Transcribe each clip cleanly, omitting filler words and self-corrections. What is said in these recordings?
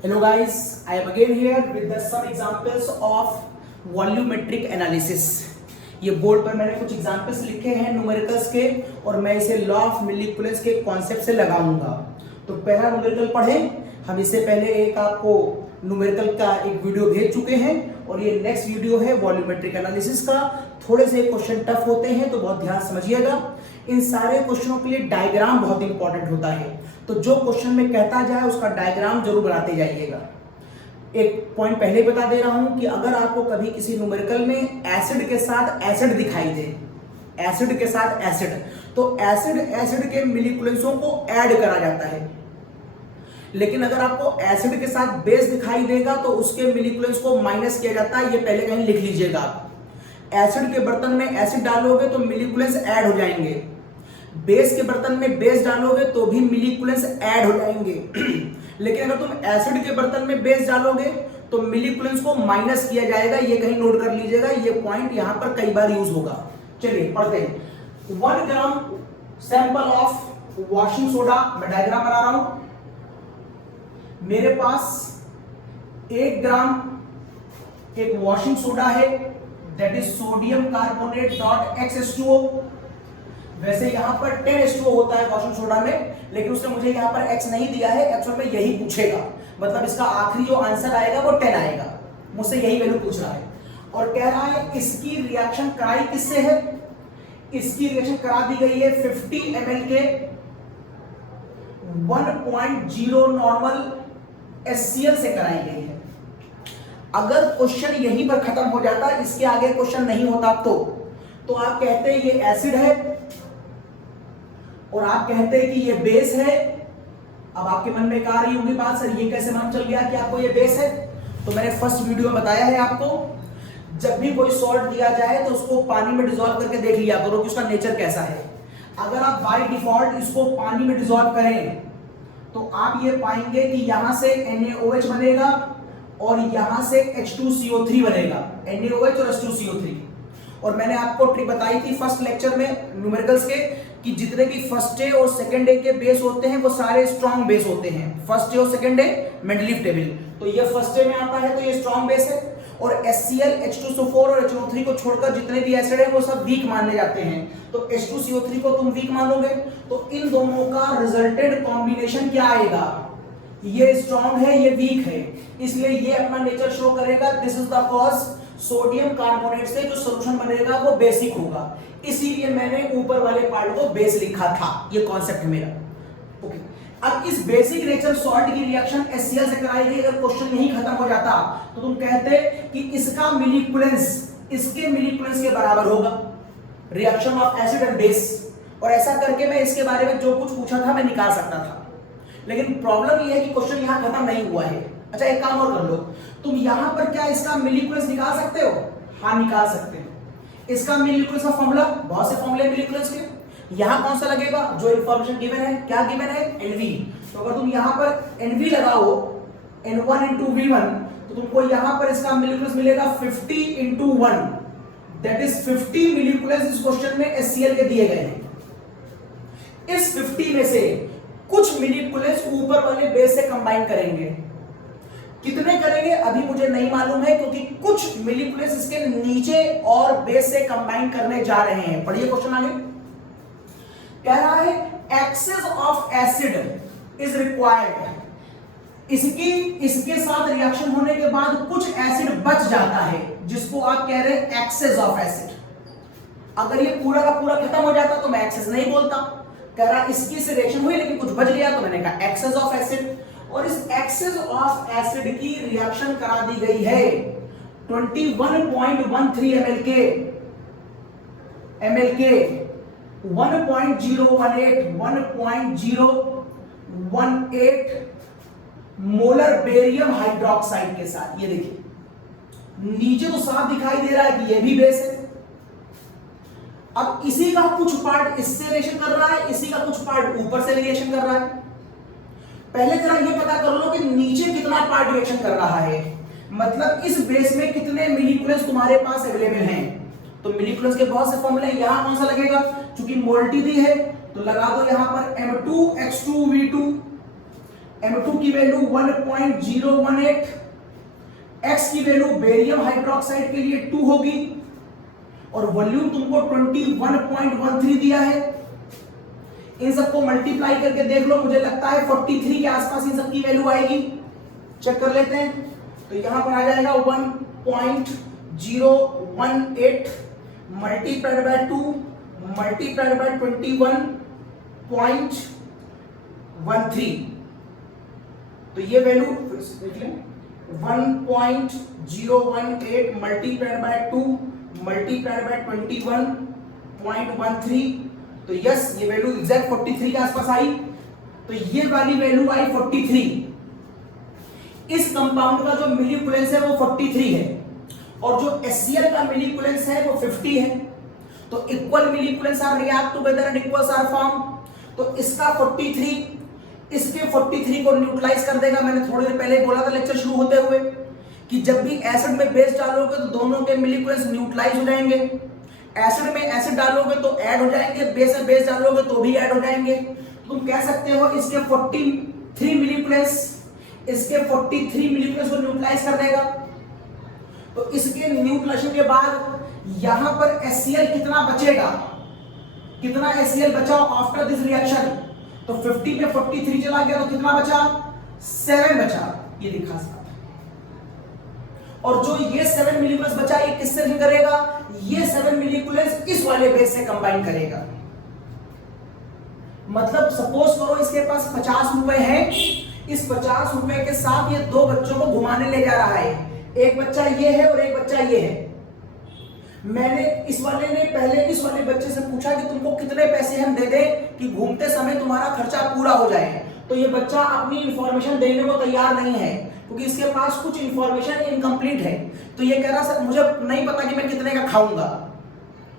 Hello guys, I am again here with the some examples of volumetric analysis. ये board पर मैंने कुछ examples लिखे हैं न्यूमेरिकल्स के और मैं इसे लॉ ऑफ मोलिकुलर्स के कॉन्सेप्ट से लगाऊंगा। तो पहला न्यूमेरिकल पढ़ें। हम इससे पहले एक आपको न्यूमेरिकल का एक वीडियो भेज चुके हैं और ये नेक्स्ट वीडियो है वॉल्यूमेट्रिक एनालिसिस का। थोड़े से क्वेश्चन टफ होते हैं तो बहुत ध्यान समझिएगा। इन सारे क्वेश्चनों के लिए डायग्राम बहुत इंपॉर्टेंट होता है, तो जो क्वेश्चन में कहता जाए उसका डायग्राम जरूर बनाते जाइएगा। एक पॉइंट पहले बता दे रहा हूं कि अगर आपको कभी किसी न्यूमेरिकल में एसिड के साथ एसिड दिखाई दे, एसिड के साथ एसिड, तो एसिड के मोलिक्यूल्सों को ऐड करा जाता है। लेकिन अगर आपको एसिड के साथ बेस दिखाई देगा तो उसके मोलिक्यूल्स को माइनस किया जाता है। ये पहले कहीं लिख लीजिएगा आप। एसिड के बर्तन में एसिड डालोगे तो मोलिक्यूल्स ऐड हो जाएंगे, बेस के बर्तन में बेस डालोगे तो भी मोलिक्यूल्स ऐड हो जाएंगे। लेकिन अगर तुम एसिड के बर्तन में बेस डालोगे तो मोलिक्यूल्स को माइनस किया जाएगा। ये कहीं नोट कर लीजिएगा, ये पॉइंट यहां पर कई बार यूज होगा। चलिए पढ़ते हैं। 1 gram sample of washing soda, मैं डायग्राम बना रहा हूं। मेरे पास 1 ग्राम एक वॉशिंग सोडा है, that is sodium carbonate dot X2O। वैसे यहां पर 10H2O होता है वॉशिंग सोडा में, लेकिन उसने मुझे यहां पर X नहीं दिया है। एक्चुअल में यही पूछेगा, मतलब इसका आखिरी जो आंसर आएगा वो 10 आएगा। मुझसे यही वैल्यू पूछ रहा है और कह रहा है इसकी रिएक्शन कराई किससे है। इसकी रिएक्शन करा दी गई है 50 ml के 1.0 नॉर्मल HCl से कराई गई है। अगर क्वेश्चन यहीं पर खत्म हो जाता, इसके आगे क्वेश्चन नहीं होता, तो आप कहते हैं ये एसिड है और आप कहते हैं कि ये बेस है। अब आपके मन में आ रही होगी बात, सर ये कैसे मालूम चल गया कि आपको ये बेस है। तो मैंने फर्स्ट वीडियो में बताया है आपको, जब भी कोई सॉल्ट दिया जाए तो उसको पानी में डिसॉल्व करके देख लिया करो कि उसका नेचर कैसा है। अगर आप बाय डिफॉल्ट इसको पानी में डिसॉल्व करें तो आप ये पाएंगे कि यहां से NaOH बनेगा और यहां से H2CO3 बनेगा, NaOH और H2CO3। और मैंने आपको ट्रिक बताई थी फर्स्ट लेक्चर में न्यूमेरिकल्स के कि जितने भी फर्स्ट डे और सेकंड डे के बेस होते हैं वो सारे स्ट्रॉन्ग बेस होते हैं। फर्स्ट डे और सेकंड डे मेंडलीव टेबल, तो ये फर्स्ट डे में आता है तो ये स्ट्रॉन्ग बेस है। और HCl, H2SO4 और HNO3 को छोड़कर जितने भी एसिड है वो सब वीक माने जाते हैं। तो H2CO3 को तुम वीक मानोगे तो इन दोनों का रिजल्टेड कॉम्बिनेशन क्या आएगा, ये स्ट्रॉन्ग है ये वीक है, इसलिए ये अपना नेचर शो करेगा। This is the cause sodium carbonate से जो सॉल्यूशन बनेगा वो बेसिक होगा, इसीलिए मैंने ऊपर वाले पार्ट को बेस लिखा था। ये कॉन्सेप्ट है मेरा। ओके, अब इस बेसिक नेचर सॉल्ट की रिएक्शन HCl से कराई गई। अगर क्वेश्चन यही खत्म हो जाता तो तुम कहते कि इसका मोलिक्यूल्स इसके मोलिक्यूल्स के बराबर होगा, reaction of acid and base. और ऐसा करके मैं इसके बारे में जो कुछ पूछा था मैं निकाल सकता था, लेकिन प्रॉब्लम ये है कि क्वेश्चन यहां खत्म नहीं हुआ है। अच्छा एक काम और कर लो, तुम यहां पर क्या इसका मोलिक्यूल्स निकाल सकते हो? हाँ निकाल सकते हो। इसका मोलिक्यूल्स का फॉर्मूला, बहुत से फॉर्मूले मोलिक्यूल्स के, यहां कौन सा लगेगा? जो इंफॉर्मेशन गिवन है, क्या गिवन है? Nv। तो अगर तुम यहां पर Nv लगाओ N1 into V1 तो तुमको यहां पर इसका मोलिक्यूल्स मिलेगा 50 into 1, दैट इज 50 मोलिक्यूल्स इस क्वेश्चन में HCl के दिए गए हैं। इस 50 में से कुछ मोलिक्यूल्स ऊपर वाले बेस से कंबाइन करेंगे। कितने करेंगे अभी मुझे नहीं मालूम है, क्योंकि कुछ मोलिक्यूल्स इसके नीचे और बेस से कंबाइन करने जा रहे हैं। पढ़िए क्वेश्चन आगे। कह रहा है excess of acid is required. इसके साथ रिएक्शन होने के बाद कुछ एसिड बच जाता है, जिसको आप कह रहे हैं एक्सेस ऑफ एसिड। अगर ये पूरा का पूरा खत्म हो जाता तो मैं एक्सेस नहीं बोलता। कह रहा इसकी से रिएक्शन हुई लेकिन कुछ बच गया तो मैंने कहा एक्सेस ऑफ एसिड। और इस एक्सेस ऑफ एसिड की रिएक्शन करा दी गई है 21.13 ml के 1.018 मोलर बेरियम हाइड्रोक्साइड के साथ। ये देखिए नीचे तो साफ दिखाई दे रहा है कि ये भी बेस है। अब इसी का कुछ पार्ट इससे रिएक्शन कर रहा है, इसी का कुछ पार्ट ऊपर से रिएक्शन कर रहा है। पहले जरा ये पता कर लो कि नीचे कितना पार्ट रिएक्शन कर रहा है, मतलब इस बेस में कितने मोलिक्यूल्स तुम्हारे पास अवेलेबल हैं। तो मोलिक्यूल्स के बहुत से फॉर्मूले, यहां कौन सा लगेगा? क्योंकि मोल्टी दी है तो लगा दो यहां पर M2H2V2 M2 की वैल्यू 1.018, X की वैल्यू बेरियम हाइड्रोक्साइड के लिए 2 होगी और वॉल्यूम तुमको 21.13 दिया है। इन सबको मल्टीप्लाई करके देख लो, मुझे लगता है 43 के आसपास इन सब की वैल्यू आएगी। चेक कर लेते हैं। तो यहां पर आ जाएगा 1.018 मल्टीप्लाइड बाय 2 मल्टीप्लाइड बाय 21.13, तो ये वैल्यू देख लें, 1.018 मल्टीप्लाइड बाय 2 मल्टीप्लाइड बाय 21.13, तो यस ये वैल्यू एग्जैक्ट 43 के आसपास आई। तो ये वाली वैल्यू आई 43। इस कंपाउंड का जो मिलीक्यूलेंस है वो 43 है और जो HCl का मिलीक्यूलेंस है वो 50 है। तो equal milliequivalents are react together and equals are form. तो इसका 43 इसके 43 को न्यूट्रलाइज कर देगा। मैंने थोड़ी देर पहले बोला था लेक्चर शुरू होते हुए कि जब भी एसिड में बेस डालोगे तो दोनों के मिलीक्यूलेंस न्यूट्रलाइज हो जाएंगे। एसिड में एसिड डालोगे तो ऐड हो जाएंगे, बेस में बेस डालोगे तो भी ऐड हो जाएंगे। तुम कह सकते हो इसके 43 मिलीक्यूलेंस इसके 43 मिलीक्यूलेंस को न्यूट्रलाइज कर देगा। तो इसके न्यूट्रलाइजेशन के बाद यहां पर HCl कितना बचेगा, कितना HCl बचा आफ्टर दिस रिएक्शन? तो 50 में 43 चला गया तो कितना बचा? 7 बचा, ये लिखा साथ। और जो ये 7 मिलीक्यूलेंस बचा ये किससे लिंक करेगा? ये 7 मिलीक्यूलेंस इस वाले बेस से कंबाइन करेगा। मतलब सपोज करो इसके पास 50 रुपए है, इस 50 रुपए के साथ ये दो बच्चों को घुमाने ले जा रहा है। एक बच्चा ये है और एक बच्चा ये है। मैंने इस वाले ने पहले इस वाले बच्चे से पूछा कि तुमको कितने पैसे हम दे दें कि घूमते समय तुम्हारा खर्चा पूरा हो जाए। तो ये बच्चा अपनी इंफॉर्मेशन देने को तैयार नहीं है क्योंकि इसके पास कुछ इंफॉर्मेशन इनकम्प्लीट है। तो ये कह रहा सर मुझे नहीं पता कि मैं कितने का खाऊंगा।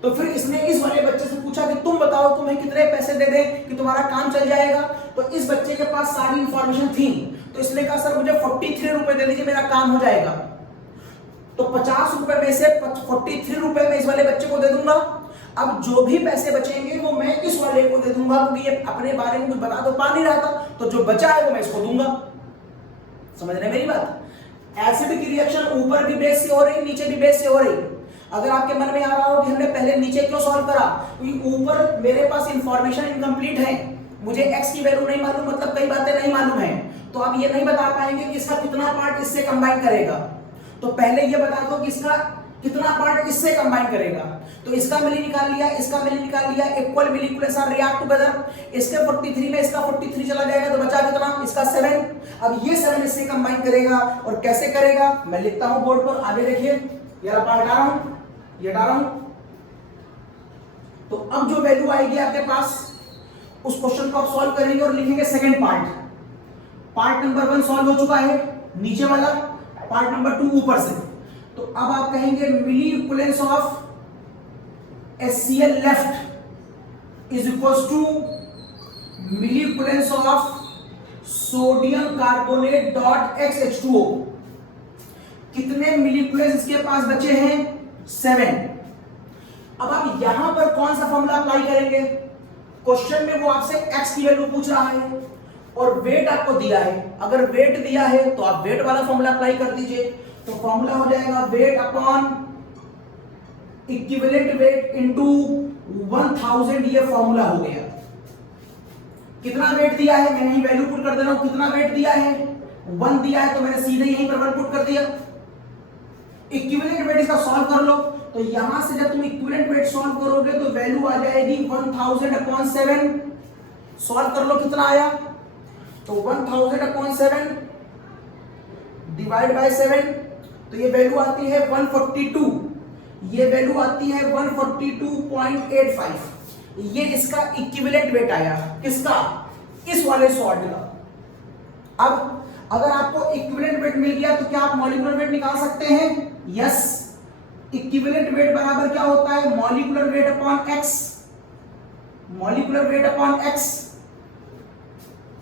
तो फिर इसने इस वाले बच्चे से पूछा कि तुम बताओ तुम्हें कितने पैसे दे दें कि तुम्हारा काम चल जाएगा। तो इस बच्चे के पास सारी इंफॉर्मेशन थी, तो इसने कहा सर मुझे 43 रुपए दे दीजिए, मेरा काम हो जाएगा। तो 50 रुपए में से 43 रुपए में इस वाले बच्चे को दे दूंगा। अब जो भी पैसे बचेंगे वो मैं इस वाले को दे दूंगा क्योंकि ये अपने बारे में कुछ बता तो पा नहीं रहा था। तो जो बचा है वो मैं इसको दूंगा। समझ रहे मेरी बात? एसिड की रिएक्शन ऊपर भी बेस से हो रही, नीचे भी बेस से हो रही। अगर आपके मन में आ रहा हो कि हमने पहले नीचे क्यों सॉल्व करा, क्योंकि ऊपर मेरे पास इंफॉर्मेशन इनकम्प्लीट है, मुझे x की वैल्यू नहीं मालूम, मतलब कई बातें नहीं मालूम है। तो आप ये नहीं बता पाएंगे कि इसका कितना पार्ट इससे कंबाइन करेगा। तो पहले ये बता दो कि इसका कितना पार्ट इससे कंबाइन करेगा। तो इसका मिली निकाल लिया, इसका मिली निकाल लिया, equal milliequivalents are react together. इसके 43 में इसका 43 चला जाएगा तो बचा कितना? इसका 7। अब ये 7 इससे कंबाइन करेगा और कैसे करेगा मैं लिखता हूं बोर्ड पर, आगे देखिए। ये हटा रहा हूं, ये हटा रहा हूं। तो अब जो वैल्यू आएगी आपके पास उस क्वेश्चन को आप सॉल्व करेंगे और लिखेंगे second part. Part number 1 solve हो चुका है नीचे वाला, पार्ट नंबर 2 ऊपर से। तो अब आप कहेंगे milliequivalents of HCl left is equals to milliequivalents of sodium carbonate dot XH2O। कितने मिलीक्यूलेंस इसके पास बचे हैं? 7। अब आप यहां पर कौन सा फॉर्मूला अप्लाई करेंगे? क्वेश्चन में वो आपसे x की वैल्यू पूछ रहा है और वेट आपको दिया है। अगर वेट दिया है तो आप वेट वाला फॉर्मूला अप्लाई कर दीजिए। तो फॉर्मूला हो जाएगा weight upon equivalent weight into 1000। ये फॉर्मूला हो गया। कितना वेट दिया है मैं यही वैल्यू पुट कर दे रहा हूं। कितना वेट दिया है? 1 दिया है तो मैंने सीधे यहीं पर 1 पुट कर दिया। इक्विवेलेंट वेट इसका सॉल्व कर लो। तो यहां से जब तुम इक्विवेलेंट वेट सॉल्व करोगे तो वैल्यू आ जाएगी 1000/7। सॉल्व कर लो कितना आया? तो 1000/7 डिवाइड बाय 7, तो ये वैल्यू आती है 142। ये वैल्यू आती है 142.85। ये इसका इक्विवेलेंट वेट आया। किसका? इस वाले सॉल्ट का। अब अगर आपको इक्विवेलेंट वेट मिल गया तो क्या आप मॉलिक्यूलर वेट निकाल सकते हैं? यस। इक्विवेलेंट वेट बराबर क्या होता है? Molecular weight upon x। Molecular weight upon x।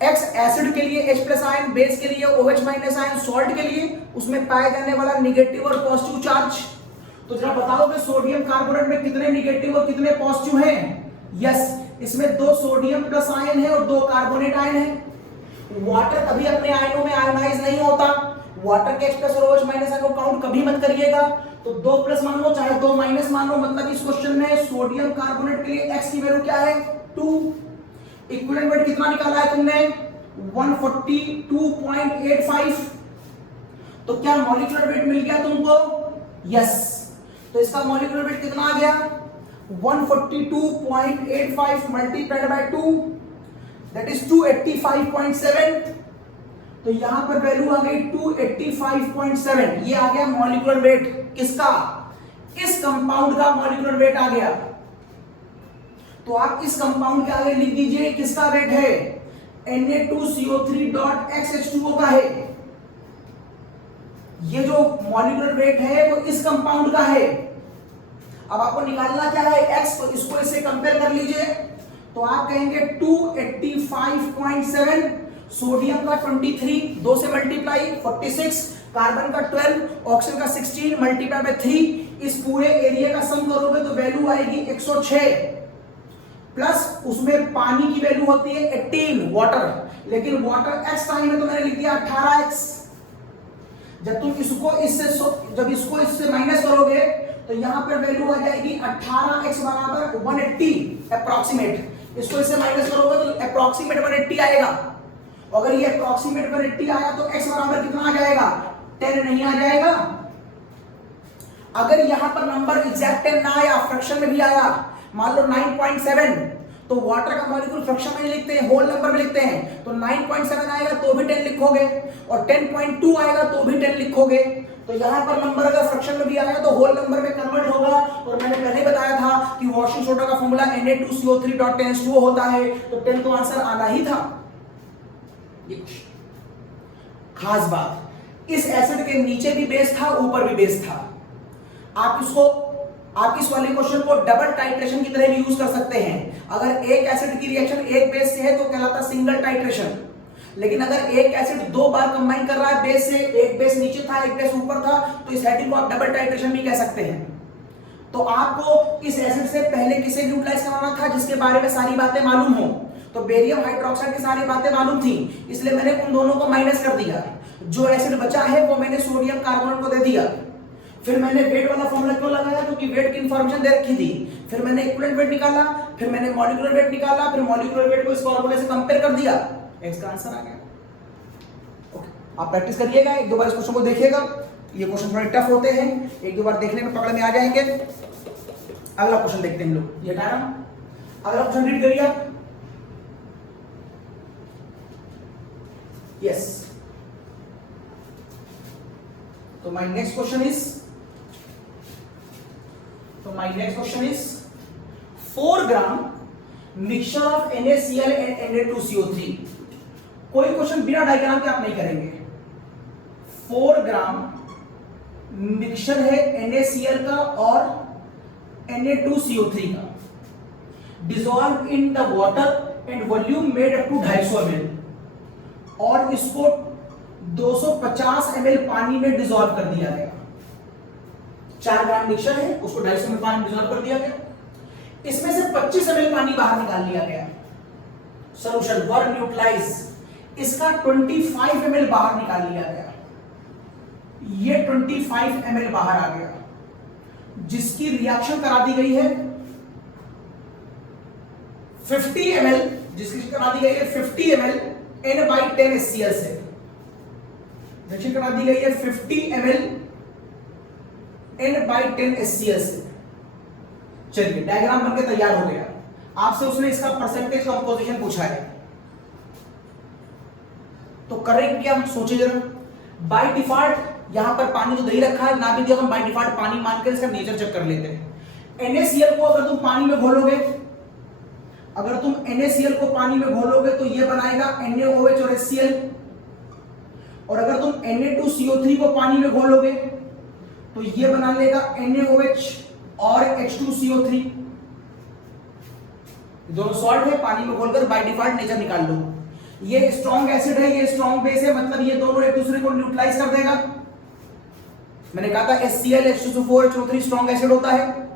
x acid के लिए H+ आयन, बेस के लिए OH- आयन, सॉल्ट के लिए उसमें पाया जाने वाला नेगेटिव और पॉजिटिव चार्ज। तो जरा बताओगे सोडियम कार्बोनेट में कितने नेगेटिव और कितने पॉजिटिव हैं? यस, इसमें 2 सोडियम प्लस आयन है और 2 कार्बोनेट आयन है। वाटर कभी अपने आयनों में आयोनाइज नहीं होता, वाटर के H प्लस और OH माइनस आयन को काउंट कभी मत करिएगा। तो 2 प्लस मान लो चाहे 2 माइनस मान लो, मतलब इस क्वेश्चन में सोडियम कार्बोनेट के लिए X की वैल्यू क्या है 2। इक्विवेलेंट वेट कितना निकाला है तुमने 142.85। तो क्या मॉलिक्यूलर वेट मिल गया तुमको? यस। तो इसका मॉलिक्यूलर वेट कितना आ गया 142.85 मल्टीप्लाइड बाय 2 दैट इज 285.7। तो यहां पर वैल्यू आ गई 285.7। ये आ गया मॉलिक्यूलर वेट किसका? इस कंपाउंड का मॉलिक्यूलर वेट आ गया। तो आप इस कंपाउंड के आगे लिख दीजिए किसका वेट है Na2CO3.XH2O का है। ये जो मॉलिक्यूलर वेट है वो इस कंपाउंड का है। अब आपको निकालना क्या है X, तो इसको इससे कंपेयर कर लीजिए। तो आप कहेंगे 285.7, सोडियम का 23 2 से मल्टीप्लाई 46, कार्बन का 12, ऑक्सीजन का 16 मल्टीप्लाई बाय 3। इस पूरे एरिया का सम करोगे तो वैल्यू आएगी 106 प्लस उसमें पानी की वैल्यू होती है 18 वाटर, लेकिन वाटर X टाइम में तो मैंने लिख दिया 18X। जब तुम इसको इससे माइनस करोगे तो यहां पर वैल्यू आ जाएगी 18X बराबर 180 अप्रॉक्सीमेट। इसको इससे माइनस करोगे तो अप्रॉक्सीमेट 180 आएगा। अगर ये अप्रॉक्सीमेट 180 आया तो x बराबर कितना आ जाएगा 10 नहीं आ जाएगा। अगर यहां पर नंबर एग्जैक्ट 10 ना आया, फ्रैक्शन में भी आया, मान लो 9.7, तो वाटर का मॉलिक्यूल फ्रैक्शन में लिखते हैं, होल नंबर में लिखते हैं। तो 9.7 आएगा तो भी 10 लिखोगे, और 10.2 आएगा तो भी 10 लिखोगे। तो यहां पर नंबर अगर फ्रैक्शन में भी आया तो होल नंबर में कन्वर्ट होगा। और मैंने पहले बताया था कि वॉशिंग सोडा का फॉर्मूला Na2CO3.10H2O होता है, तो 10 तो आंसर आना ही था। खास बात, इस एसिड के नीचे भी बेस था, ऊपर भी बेस था। आप इस वाले क्वेश्चन को डबल टाइट्रेशन की तरह भी यूज कर सकते हैं। अगर एक एसिड की रिएक्शन एक बेस से है तो कहलाता सिंगल टाइट्रेशन, लेकिन अगर एक एसिड 2 बार कंबाइन कर रहा है बेस से, एक बेस नीचे था एक बेस ऊपर था, तो इस हेडिंग को आप डबल टाइट्रेशन भी कह सकते हैं। तो आपको इस एसिड से पहले किसे न्यूट्रलाइज कराना था जिसके बारे में सारी बातें मालूम हो, तो बेरियम हाइड्रोक्साइड की सारी बातें मालूम थी, इसलिए मैंने उन दोनों को माइनस कर दिया। जो एसिड बचा है वो मैंने सोडियम कार्बोनेट को दे दिया। फिर मैंने वेट वाला फॉर्मूला क्यों लगाया, क्योंकि वेट की इंफॉर्मेशन दे रखी थी। फिर मैंने इक्विवेलेंट वेट निकाला, फिर मैंने मॉलिक्यूलर वेट निकाला, फिर मॉलिक्यूलर वेट को इस फॉर्मूले से कंपेयर कर दिया, एक्स का आंसर आ गया। ओके, आप प्रैक्टिस करिएगा, एक दो बार इस क्वेश्चन को देखिएगा। ये क्वेश्चन थोड़े टफ होते हैं, एक दो बार देखने में पकड़ में आ जाएंगे। अगला क्वेश्चन देखते हैं हम लोग, ये डायग्राम। अगला क्वेश्चन रीड करिए आप। Yes. So my next question is 4 gram mixture of NaCl and Na2CO3। कोई क्वेश्चन बिना डायग्राम के आप नहीं करेंगे। 4 ग्राम मिक्सचर है NaCl का और Na2CO3 का, dissolve in the water and volume made up to 250 ml, और इसको 250 ml पानी में डिसॉल्व कर दिया गया। 4 ग्राम मिक्सचर है, उसको 250 ml पानी में डिसॉल्व कर दिया गया। इसमें से 25 ml पानी बाहर निकाल लिया गया, सॉल्यूशन वर न्यूट्रलाइज। इसका 25 ml बाहर निकाल लिया गया, ये 25 ml बाहर आ गया, जिसकी रिएक्शन करा दी गई है 50 ml, जिसकी करा दी गई है 50 ml N/10 HCl से। रिएक्शन करा दी गई है 50 ml N/10 HCl से। चलिए, डायग्राम बनके तैयार हो गया। आपसे उसने इसका परसेंटेज कंपोजिशन पूछा है, तो करेंगे क्या, सोचिए जरा। बाय डिफॉल्ट यहां पर पानी तो दे रखा है, ना भी जब हम बाय डिफॉल्ट पानी मानकर इसका नेचर चेक कर लेते हैं। NaCl को अगर तुम पानी में घोलोगे, तो ये बनाएगा NaOH और HCl, और अगर तुम Na2CO3 को पानी में घोलोगे तो ये बना लेगा NaOH और H2CO3। दोनों सॉल्ट है, पानी में घोलकर बाय डिफॉल्ट नेचर निकाल लो। ये स्ट्रॉन्ग एसिड है, ये स्ट्रॉन्ग बेस है, मतलब ये दोनों एक दूसरे को न्यूट्रलाइज कर देगा। मैंने कहा था HCl H2SO4 H2O3 strong acid होता है,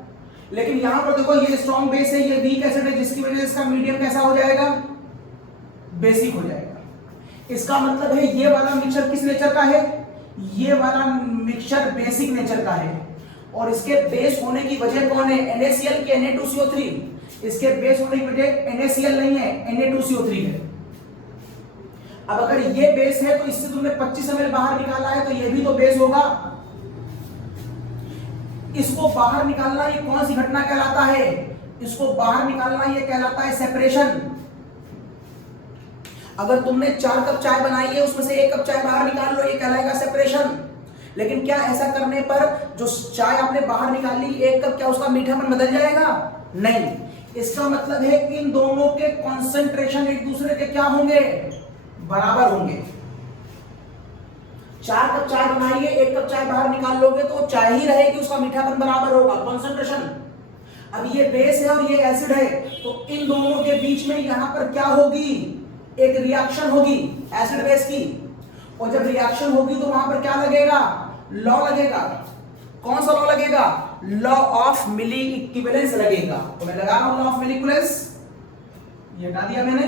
लेकिन यहां पर देखो ये स्ट्रॉन्ग बेस है, ये वीक एसिड है, जिसकी वजह से इसका मीडियम कैसा हो जाएगा, बेसिक हो जाएगा। इसका मतलब है ये वाला मिक्सचर किस नेचर का है, ये वाला मिक्सचर बेसिक नेचर का है। और इसके बेस होने की वजह कौन है, NaCl के Na2CO3। इसके बेस होने की वजह NaCl नहीं है, Na2CO3 है। अब अगर ये बेस है तो इससे तुमने 25 ml बाहर निकाला है, तो ये भी तो बेस होगा। इसको बाहर निकालना ये कौन सी घटना कहलाता है, इसको बाहर निकालना ये कहलाता है सेपरेशन। अगर तुमने 4 कप चाय बनाई है, उसमें से 1 कप चाय बाहर निकाल लो, ये कहलाएगा सेपरेशन। लेकिन क्या ऐसा करने पर जो चाय आपने बाहर निकाली 1 कप, क्या उसका मीठापन बदल जाएगा? नहीं। इसका मतलब है इन दोनों के कॉन्सेंट्रेशन एक दूसरे के क्या होंगे, बराबर होंगे। 4 कप चाय बनाइए, 1 कप चाय बाहर निकाल लोगे तो चाय ही रहेगी, उसका मीठापन बराबर होगा, कॉन्सेंट्रेशन। अब ये बेस है और ये एसिड है, तो इन दोनों के बीच में यहां पर क्या होगी, एक रिएक्शन होगी एसिड बेस की। और जब रिएक्शन होगी तो वहां पर क्या लगेगा, लॉ लगेगा। कौन सा लॉ लगेगा, लॉ ऑफ मिली इक्विवेलेंस लगेगा। तो मैं लगा रहा हूं लॉ ऑफ मिली इक्विवेलेंस, ये हटा दिया मैंने,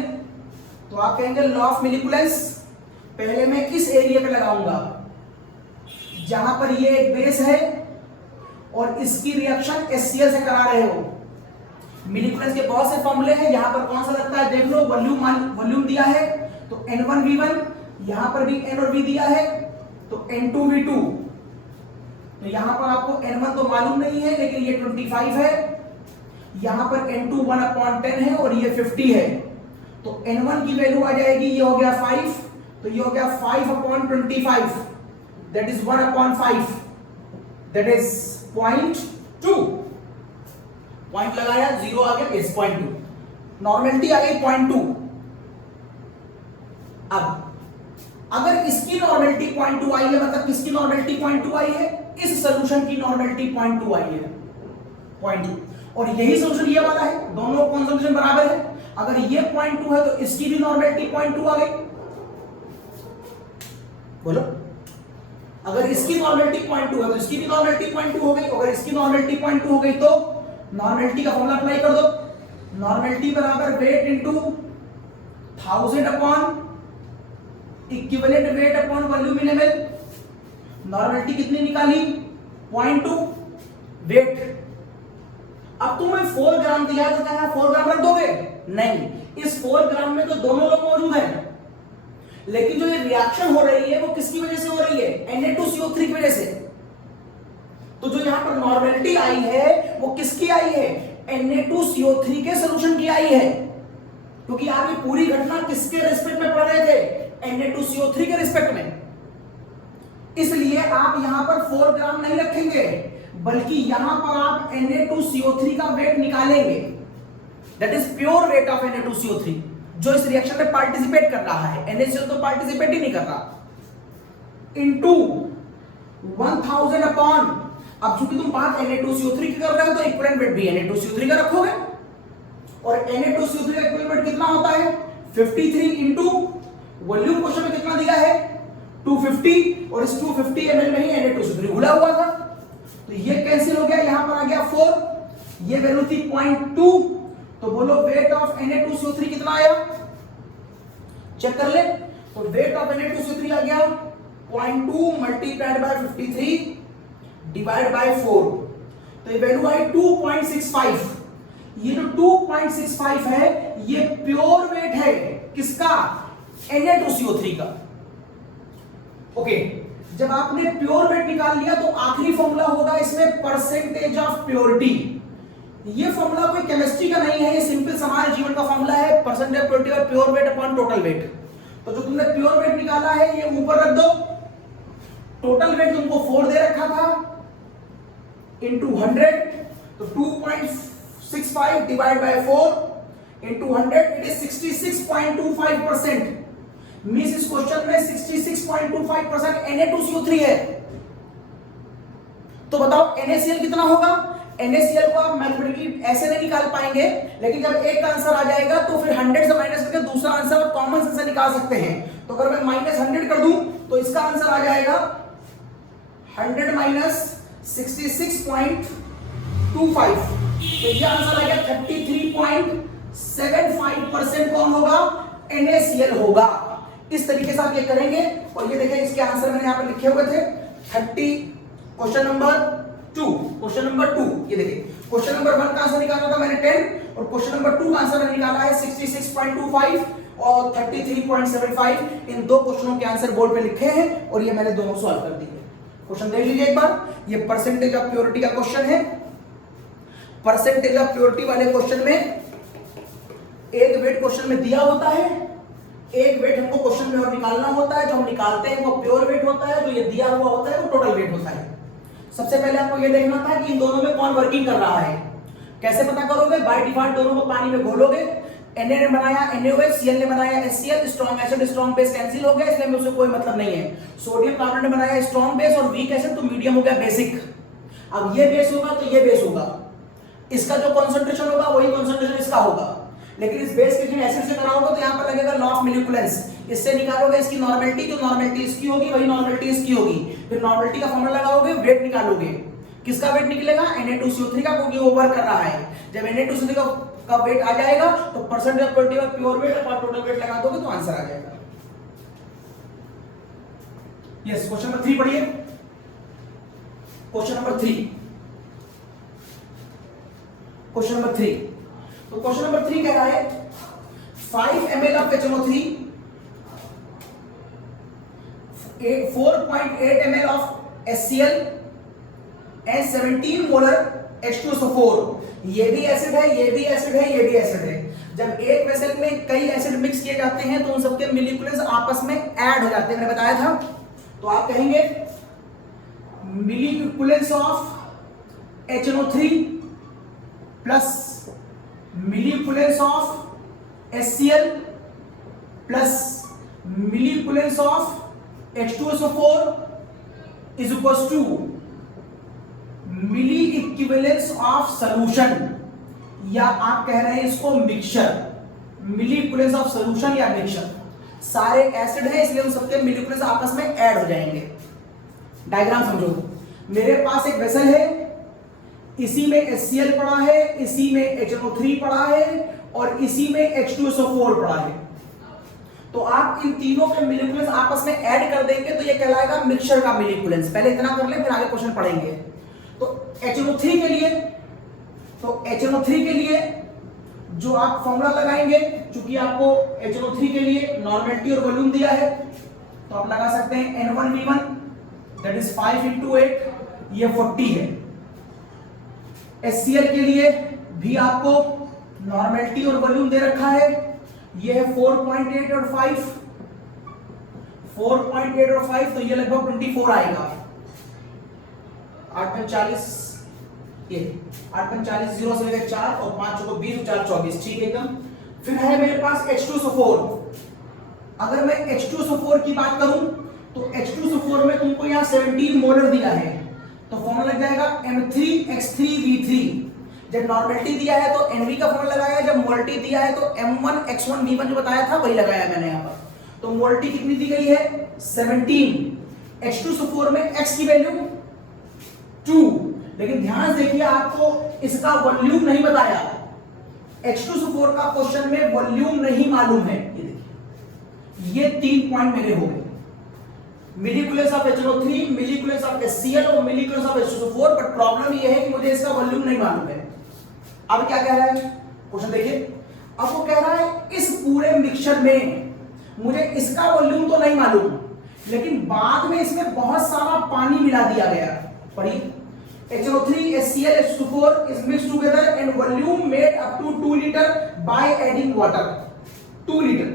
तो आप कहेंगे लॉ ऑफ मिली इक्विवेलेंस। पहले मैं किस एरिया पे लगाऊंगा, जहां पर ये एक बेस है और इसकी रिएक्शन HCl से करा रहे हो। मिली इक्विवेलेंस के बहुत से फॉर्मूले हैं, यहां पर कौन सा लगता है देख लो, वॉल्यूम दिया है तो N1V1, यहां पर भी N और V दिया है तो N2V2। तो यहां पर आपको N1 तो मालूम नहीं है, लेकिन ये 25 है, यहां पर N2 1/10 है और ये 50 है। तो N1 की वैल्यू आ जाएगी, ये हो गया 5, तो ये हो गया 5/25, that is 1/5, that is 0.2। Point लगाया, 0 आ गया, इस 0.2, नॉर्मेलिटी आ गई 0.2। अब अगर इसकी नॉर्मेलिटी 0.2 आई है, मतलब किसकी नॉर्मेलिटी 0.2 आई है, इस सॉल्यूशन की नॉर्मेलिटी 0.2 आई है, 0.2। और यही सॉल्यूशन ये वाला है, दोनों कॉन्सेंट्रेशन बराबर है। अगर ये 0.2 है तो इसकी भी नॉर्मेलिटी 0.2 आ गई। बोलो, अगर इसकी नॉर्मेलिटी 0.2 है तो इसकी भी नॉर्मेलिटी 0.2 हो गई। अगर इसकी नॉर्मेलिटी 0.2 हो गई तो नॉर्मेलिटी का फॉर्मूला अप्लाई कर दो, नॉर्मेलिटी बराबर wait into 1000 upon equivalent weight upon volume in ml। Normality कितनी निकाली, 0.2 वेट। अब तुम्हें 4 ग्राम दिया है तो क्या 4 ग्राम रख दोगे, नहीं, इस 4 ग्राम में तो दोनों लोग मौजूद हैं, लेकिन जो ये रिएक्शन हो रही है वो किसकी वजह से हो रही है, Na2CO3 की वजह से। तो जो यहां पर नॉर्मेलिटी आई है वो किसकी आई है, Na2CO3 के सॉल्यूशन की आई है, क्योंकि आप ये पूरी घटना किसके रिस्पेक्ट में पढ़ रहे थे, Na2CO3 के रिस्पेक्ट में। इसलिए आप यहां पर 4 ग्राम नहीं रखेंगे, बल्कि यहां पर आप Na2CO3 का वेट निकालेंगे, that is pure weight of Na2CO3, जो इस रिएक्शन में पार्टिसिपेट कर रहा है। NaCl तो पार्टिसिपेट ही नहीं कर रहा। इनटू 1000 अपॉन, अब चूंकि तुम बात Na2CO3 की कर रहे हो तो इक्विवेलेंट वेट भी Na2CO3 का रखोगे, और Na2CO3 का इक्विवेलेंट वेट कितना होता है 53 इनटू वॉल्यूम क्वेश्चन में कितना दिया है 250, और इस 250 ml में ही Na2CO3 घुला हुआ था, तो ये कैंसिल हो गया, यहां पर आ गया 4, ये वैल्यू थी 0.2, तो बोलो वेट ऑफ Na2CO3 कितना आया, चेक कर ले। तो वेट ऑफ Na2CO3 आ गया 0.2 मल्टीप्लाइड बाय 53 डिवाइड बाय 4, तो ये वैल्यू आई 2.65। ये जो 2.65 है ये प्योर वेट है किसका, Na2CO3 का। ओके, जब आपने प्योर वेट निकाल लिया तो आखिरी फॉर्मूला होगा इसमें परसेंटेज ऑफ प्योरिटी। ये फॉर्मूला कोई केमिस्ट्री का नहीं है, ये सिंपल हमारे जीवन का फॉर्मूला है, परसेंटेज ऑफ प्योरिटी और pure weight upon total weight. तो जो तुमने प्योर वेट निकाला है ये ऊपर रख दो, टोटल वेट तुमको 4 दे रखा था इनटू 100, तो 2.65 divide by 4 into 100, it is 66.25%। Means इस क्वेश्चन में 66.25% Na2CO3 है। तो बताओ NaCl कितना होगा। NaCl को आप मैथमेटिकली ऐसे नहीं निकाल पाएंगे, लेकिन जब एक का आंसर आ जाएगा तो फिर 100 से माइनस करके दूसरा आंसर और कॉमन सेंस से निकाल सकते हैं। तो अगर मैं -100 कर दूं तो इसका आंसर आ जाएगा 100 माइनस 66.25, तो ये आंसर आ गया 33.75% कौन होगा, NaCl होगा। इस तरीके से आप ये करेंगे और ये देखिए इसके आंसर मैंने यहाँ पर लिखे हुए थे 30 क्वेश्चन नंबर 2 ये देखिए क्वेश्चन नंबर 1 का आंसर निकाला था मैंने 10 और क्वेश्चन नंबर 2 का आंसर मैंने निकाला है 66.25 और 33.75। इन दो क्वेश्चनों के आंसर बोर्ड पे लिखे हैं और ये मैंने दोनों सॉल्व कर दिए। क्वेश्चन देख लीजिए एक बार, ये परसेंटेज ऑफ प्योरिटी का क्वेश्चन है। परसेंटेज ऑफ प्योरिटी वाले क्वेश्चन में एक वेट क्वेश्चन में दिया होता है, एक वेट हमको क्वेश्चन में और निकालना होता है। जो हम निकालते हैं वो प्योर वेट होता है, जो ये दिया हुआ होता है वो टोटल वेट होता है। सबसे पहले आपको ये देखना था कि इन दोनों में कौन वर्किंग कर रहा है। कैसे पता करोगे? बाय डिफॉल्ट दोनों को पानी में घोलोगे। Na ने बनाया NaOH, Cl ने बनाया HCl, strong acid strong base cancel हो गया, इसलिए में उसे कोई मतलब नहीं है। सोडियम कार्बोनेट ने बनाया स्ट्रॉन्ग बेस और वीक एसिड, तो मीडियम हो गया बेसिक। अब ये बेस होगा तो ये बेस होगा, इसका जो कंसंट्रेशन होगा वही कंसंट्रेशन इसका होगा। लेकिन इस बेस के एसिड से कराओगे तो यहाँ पर लगेगा लॉ ऑफ मोलिकुलेंस। इससे निकालोगे इसकी नॉर्मेलिटी, जो नॉर्मेलिटी इसकी होगी वही नॉर्मेलिटी इसकी होगी। फिर नॉर्मेलिटी का फॉर्मूला लगाओगे, वेट निकालोगे। किसका वेट निकलेगा? Na2CO3 का, क्योंकि वो वर्क कर रहा है। जब Na2CO3 का वेट आ जाएगा तो percentage of purity of pure weight और टोटल वेट लगा दोगे तो आंसर आ जाएगा। यस, क्वेश्चन नंबर 3 पढ़िए। क्वेश्चन नंबर 3 तो क्वेश्चन नंबर 3 कह रहा है 5 ml of HNO3, 4.8 ml of HCl and 17 molar H2SO4। ये भी एसिड है, ये भी एसिड है, ये भी एसिड है। जब एक वेसल में कई एसिड मिक्स किए जाते हैं तो उन सबके मोलिक्यूल्स आपस में ऐड हो जाते हैं, मैंने बताया था। तो आप कहेंगे molecules of HNO3 plus molecules of HCl plus molecules of H2SO4 is equals to milli equivalence of solution, या आप कह रहे हैं इसको mixture. Milli equivalence of solution या मिक्सचर, सारे एसिड है इसलिए उन सबके मोलिक्यूल्स आपस में ऐड हो जाएंगे। डायग्राम समझो, मेरे पास एक वेसल है, इसी में HCl पड़ा है, इसी में HNO3 पड़ा है और इसी में H2SO4 पड़ा है। तो आप इन तीनों के मोलिक्यूल्स आपस में ऐड कर देंगे तो ये कहलाएगा मिक्सचर का मोलिक्यूल्स। पहले इतना कर ले, फिर आगे क्वेश्चन पढ़ेंगे। तो HNO3 के लिए जो आप फॉर्मूला लगाएंगे, चूंकि आपको HNO3 के लिए नॉर्मेलिटी और वॉल्यूम दिया है, तो आप लगा सकते हैं N1V1 दैट इज 5 into 8, ये 40 है। HCl के लिए भी आपको नॉर्मेलिटी और वॉल्यूम दे रखा है, ये है 4.8 और 5, 4.8 और 5, तो ये लगभग 24 आएगा। 8 40, ये 8 40, 0 से लेकर 4 और 5 को 20 और 4 24, ठीक है एकदम। फिर है मेरे पास H2SO4। अगर मैं H2SO4 की बात करूं तो H2SO4 में तुमको यहाँ 17 मोलर दिया है, तो फॉर्मूला लग जाएगा M3X3V3। जब नॉर्मेलिटी दिया है तो NV का फॉर्मूला लगाया, जब मोलरिटी दिया है तो M1X1V1 जो बताया था वही लगाया मैंने यहाँ पर। तो मोलरिटी कितनी दी गई है? 17। H2SO4 में X की वैल्यू 2, लेकिन ध्यान से देखिए आपको इसका वॉल्यूम नहीं बताया। H2SO4 का क्वेश्चन में वॉल्यूम नहीं मालूम है। ये देखिए, ये 3 पॉइंट मेरे हो गए, molecules of HNO3, molecules of HCl और molecules of H2SO4। But problem ये है कि मुझे इसका वॉल्यूम नहीं मालूम है। अब क्या कह रहा है क्वेश्चन देखिए, अब वो कह रहा है इस पूरे मिक्सचर में मुझे इसका वॉल्यूम तो नहीं मालूम, लेकिन बाद में इसमें बहुत सारा पानी मिला दिया गया। पढ़िए, HNO3, HCl, H2SO4 is mixed together and volume made up to 2 liter by adding water. 2 liter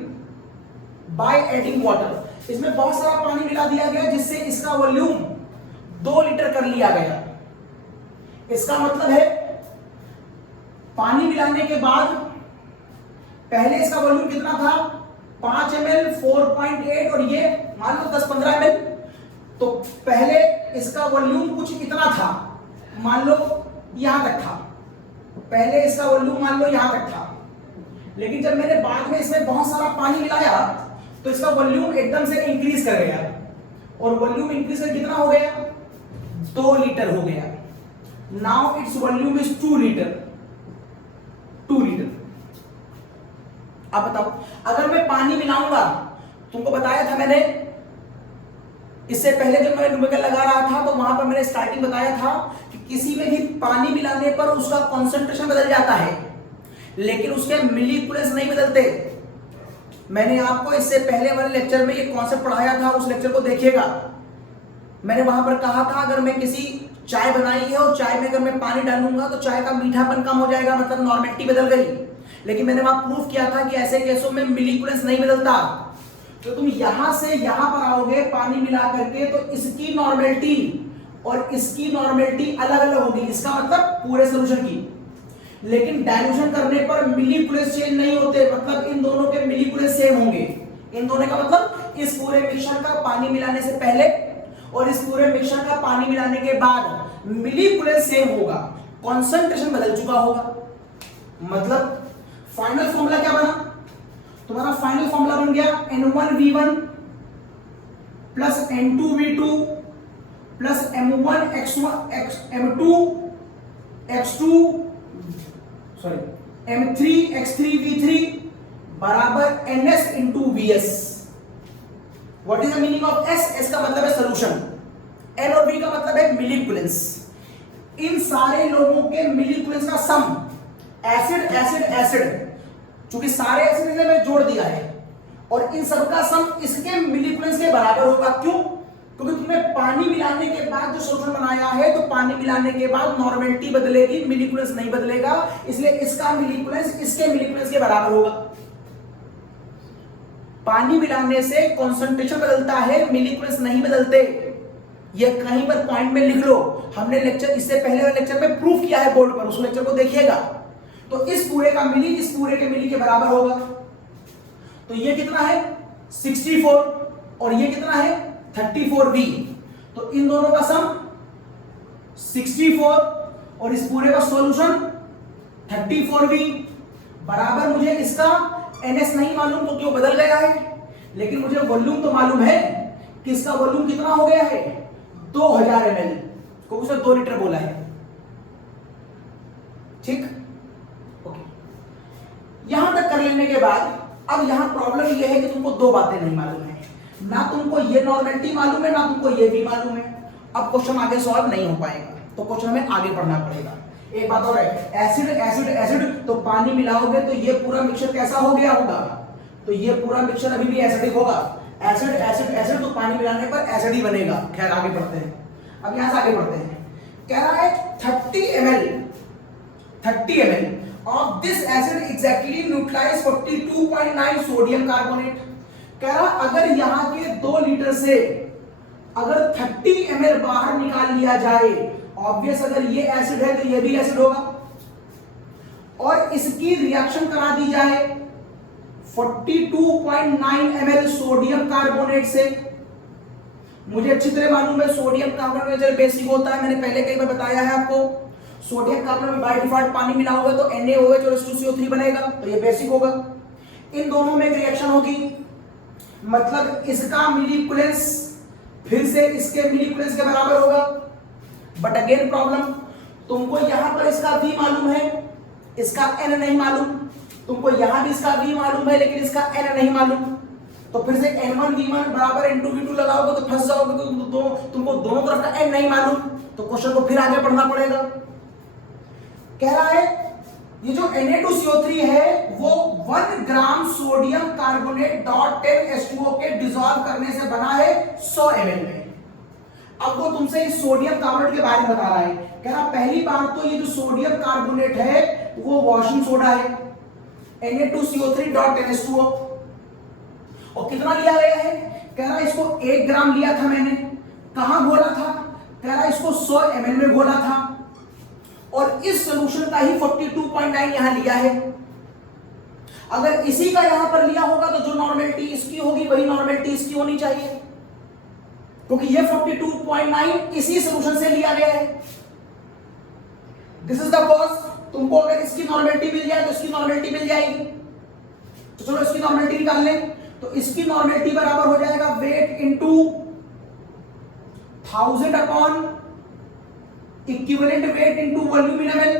by adding water. इसमें बहुत सारा पानी मिला दिया गया जिससे इसका वॉल्यूम 2 लीटर कर लिया गया। इसका मतलब है पानी मिलाने के बाद पहले इसका वॉल्यूम कितना था? 5 ml, 4.8 और ये मान लो 10-15 ml। तो पहले इसका वॉल्यूम कुछ इतना था, मान लो यहां तक था। पहले इसका वॉल्यूम मान लो यहां तक था, लेकिन जब मैंने बाद में इसमें बहुत सारा पानी मिलाया तो इसका वॉल्यूम एकदम से इंक्रीज कर गया, और वॉल्यूम इंक्रीज कर कितना हो गया? 2 लीटर हो गया। Now its volume is 2 litre. 2 litre. अब बताओ, अगर मैं पानी मिलाऊंगा तुमको बताया था मैंने इससे पहले जब मैं न्यूमेरिकल लगा रहा था तो वहां पर मैंने स्टार्टिंग बताया था कि किसी में भी पानी मिलाने पर उसका कॉन्सेंट्रेशन बदल जाता है लेकिन उसके मिलीक्यूल्स नहीं बदलते। मैंने आपको इससे पहले वाले लेक्चर में ये कॉन्सेप्ट पढ़ाया था, उस लेक्चर को देखिएगा। मैंने वहां पर कहा था अगर मैं किसी चाय बनाई है और चाय में अगर मैं पानी डालूंगा तो चाय का मीठापन कम हो जाएगा, मतलब नॉर्मेलिटी बदल गई। लेकिन मैंने वहां प्रूफ किया था कि ऐसे केसों में मिलीक्यूल्स नहीं बदलता। तो तुम यहां से यहां पर आओगे पानी मिला करके तो इसकी नॉर्मेलिटी और इसकी नॉर्मेलिटी अलग अलग होगी, इसका मतलब पूरे सोल्यूशन की। लेकिन डाइल्यूशन करने पर मिलीक्यूल्स चेंज नहीं होते, मतलब इन दोनों के मिलीक्यूल्स सेम होंगे। इन दोनों का मतलब इस पूरे मिक्सचर का पानी मिलाने से पहले और इस पूरे मिक्सचर का पानी मिलाने के बाद मिलीक्यूल्स सेम होगा, कॉन्सेंट्रेशन बदल चुका होगा। मतलब फाइनल फॉर्मूला क्या बना? तुम्हारा फाइनल फॉर्मूला बन गया N1V1 plus N2V2 plus M3X3V3 बराबर NS into VS। What is the meaning of S? S का मतलब है सोल्यूशन, N और V का मतलब है मिलीक्यूल्स। इन सारे लोगों के मिलीक्यूल्स का सम, एसिड एसिड एसिड, क्योंकि सारे एसिड ने मैं जोड़ दिया है, और इन सबका सम इसके मिलीक्यूल्स के बराबर होगा। क्यों? क्योंकि तुमने पानी मिलाने के बाद जो सोल्यूशन बनाया है तो पानी मिलाने के बाद नॉर्मेलिटी बदलेगी, मिलीक्यूल्स नहीं बदलेगा, इसलिए इसका मिलीक्यूल्स इसके मिलीक्यूल्स के बराबर होगा। पानी मिलाने से कॉन्सेंट्रेशन बदलता है, मिलीक्यूल्स नहीं बदलते। ये कहीं पर पॉइंट में लिख लो, हमने लेक्चर इससे पहले वाले लेक्चर में प्रूफ किया है बोर्ड पर, उस लेक्चर को देखिएगा। तो इस पूरे का मिली इस पूरे के मिली के बराबर होगा। तो ये कितना है 64 और ये कितना है 34V। तो इन दोनों का सम 64 और इस पूरे का सॉल्यूशन 34V बराबर, मुझे इसका NS नहीं मालूम क्योंकि वो बदल गया है, लेकिन मुझे वॉल्यूम तो मालूम है कि इसका वॉल्यूम कितना हो गया है 2000 ml, को उसने 2 लीटर बोला है। ठीक, ओके। यहां तक कर लेने के बाद अब यहां प्रॉब्लम यह है कि तुमको 2 बातें नहीं मालूम है, ना तुमको ये नॉर्मेलिटी मालूम है ना तुमको ये भी मालूम है। अब क्वेश्चन आगे सॉल्व नहीं हो पाएगा, तो क्वेश्चन हमें आगे पढ़ना पड़ेगा। एक बात और है, एसिड एसिड एसिड, तो पानी मिलाओगे तो ये पूरा मिक्सचर कैसा हो गया होगा? तो ये पूरा मिक्सचर अभी भी एसिडिक होगा। एसिड एसिड एसिड, तो पानी मिलाने पर एसिड ही बनेगा। खैर आगे बढ़ते हैं, अब यहां से आगे बढ़ते हैं। कह रहा है 30 ml of this acid exactly neutralize 42.9 sodium carbonate. कह रहा अगर यहां के 2 लीटर से अगर 30 ml बाहर निकाल लिया जाए, ऑब्वियस अगर ये एसिड है तो ये भी एसिड होगा, और इसकी रिएक्शन करा दी जाए 42.9 ml सोडियम कार्बोनेट से। मुझे अच्छी तरह मालूम है सोडियम कार्बोनेट बेसिक होता है, मैंने पहले कई बार बताया है आपको। सोडियम कार्बोनेट में बाय डिफॉल्ट पानी मिला होगा तो NaOH और H2CO3 बनेगा, तो ये बेसिक होगा। इन दोनों में एक रिएक्शन होगी, मतलब इसका मिलीक्यूल्स फिर से इसके मिलीक्यूल्स के बराबर होगा। बट अगेन प्रॉब्लम, तुमको यहां पर इसका V मालूम है, इसका N नहीं मालूम। तुमको यहां भी इसका V मालूम है लेकिन इसका N नहीं मालूम। तो फिर से N1V1 बराबर N2V2 लगाओगे तो फंस जाओगे, तो तुमको दोनों तरफ का N नहीं मालूम, तो क्वेश्चन को फिर आगे पढ़ना पड़ेगा। कह रहा है ये जो Na2CO3 है वो 1 gram sodium carbonate dot 10 H2O के डिसॉल्व करने से बना है 100 ml में। अब वो तुमसे इस सोडियम कार्बोनेट के बारे में बता रहा है। कह रहा पहली बात तो ये जो सोडियम कार्बोनेट है वो वॉशिंग सोडा है, Na2CO3 डॉट 10 H2O। और कितना लिया गया है? कह रहा इसको 1 ग्राम लिया था मैंने। कहां घोला था? कह रहा इसको 100 ml में घोला था, और इस सॉल्यूशन का ही 42.9 यहां लिया है। अगर इसी का यहां पर लिया होगा तो जो नॉर्मेलिटी इसकी होगी वही नॉर्मेलिटी इसकी होनी चाहिए, क्योंकि ये 42.9 इसी सॉल्यूशन से लिया गया है। This is the cause. तुमको अगर इसकी नॉर्मेलिटी मिल जाए तो इसकी नॉर्मेलिटी मिल जाएगी। तो चलो इसकी नॉर्मेलिटी निकाल लें। तो इसकी नॉर्मेलिटी बराबर हो जाएगा weight into 1000 upon equivalent weight into volume in ml।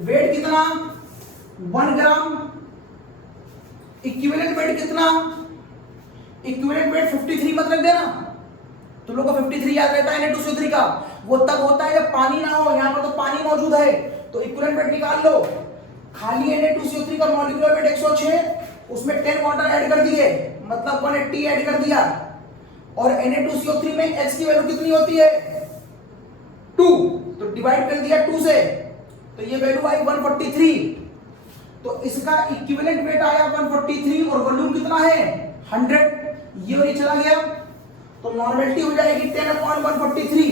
Weight कितना 1 ग्राम इक्विवेलेंट वेट कितना, इक्विवेलेंट वेट 53 मत रख देना, तुम लोग को 53 याद रहता है Na2CO3 का, वो तब होता है जब पानी ना हो, यहां पर तो पानी मौजूद है, तो इक्विवेलेंट वेट निकाल लो। खाली Na2CO3 का मॉलिक्यूलर वेट 106, उसमें 10 वाटर ऐड कर दिए, मतलब 180 ऐड कर दिया, और Na2CO3 में X की वैल्यू कितनी होती है 2, तो डिवाइड कर दिया 2 से, तो ये वैल्यू आई 143, तो इसका इक्विवेलेंट वेट आया 143 और वॉल्यूम कितना है 100, ये और ये चला गया, तो नॉर्मेलिटी हो जाएगी 10/143,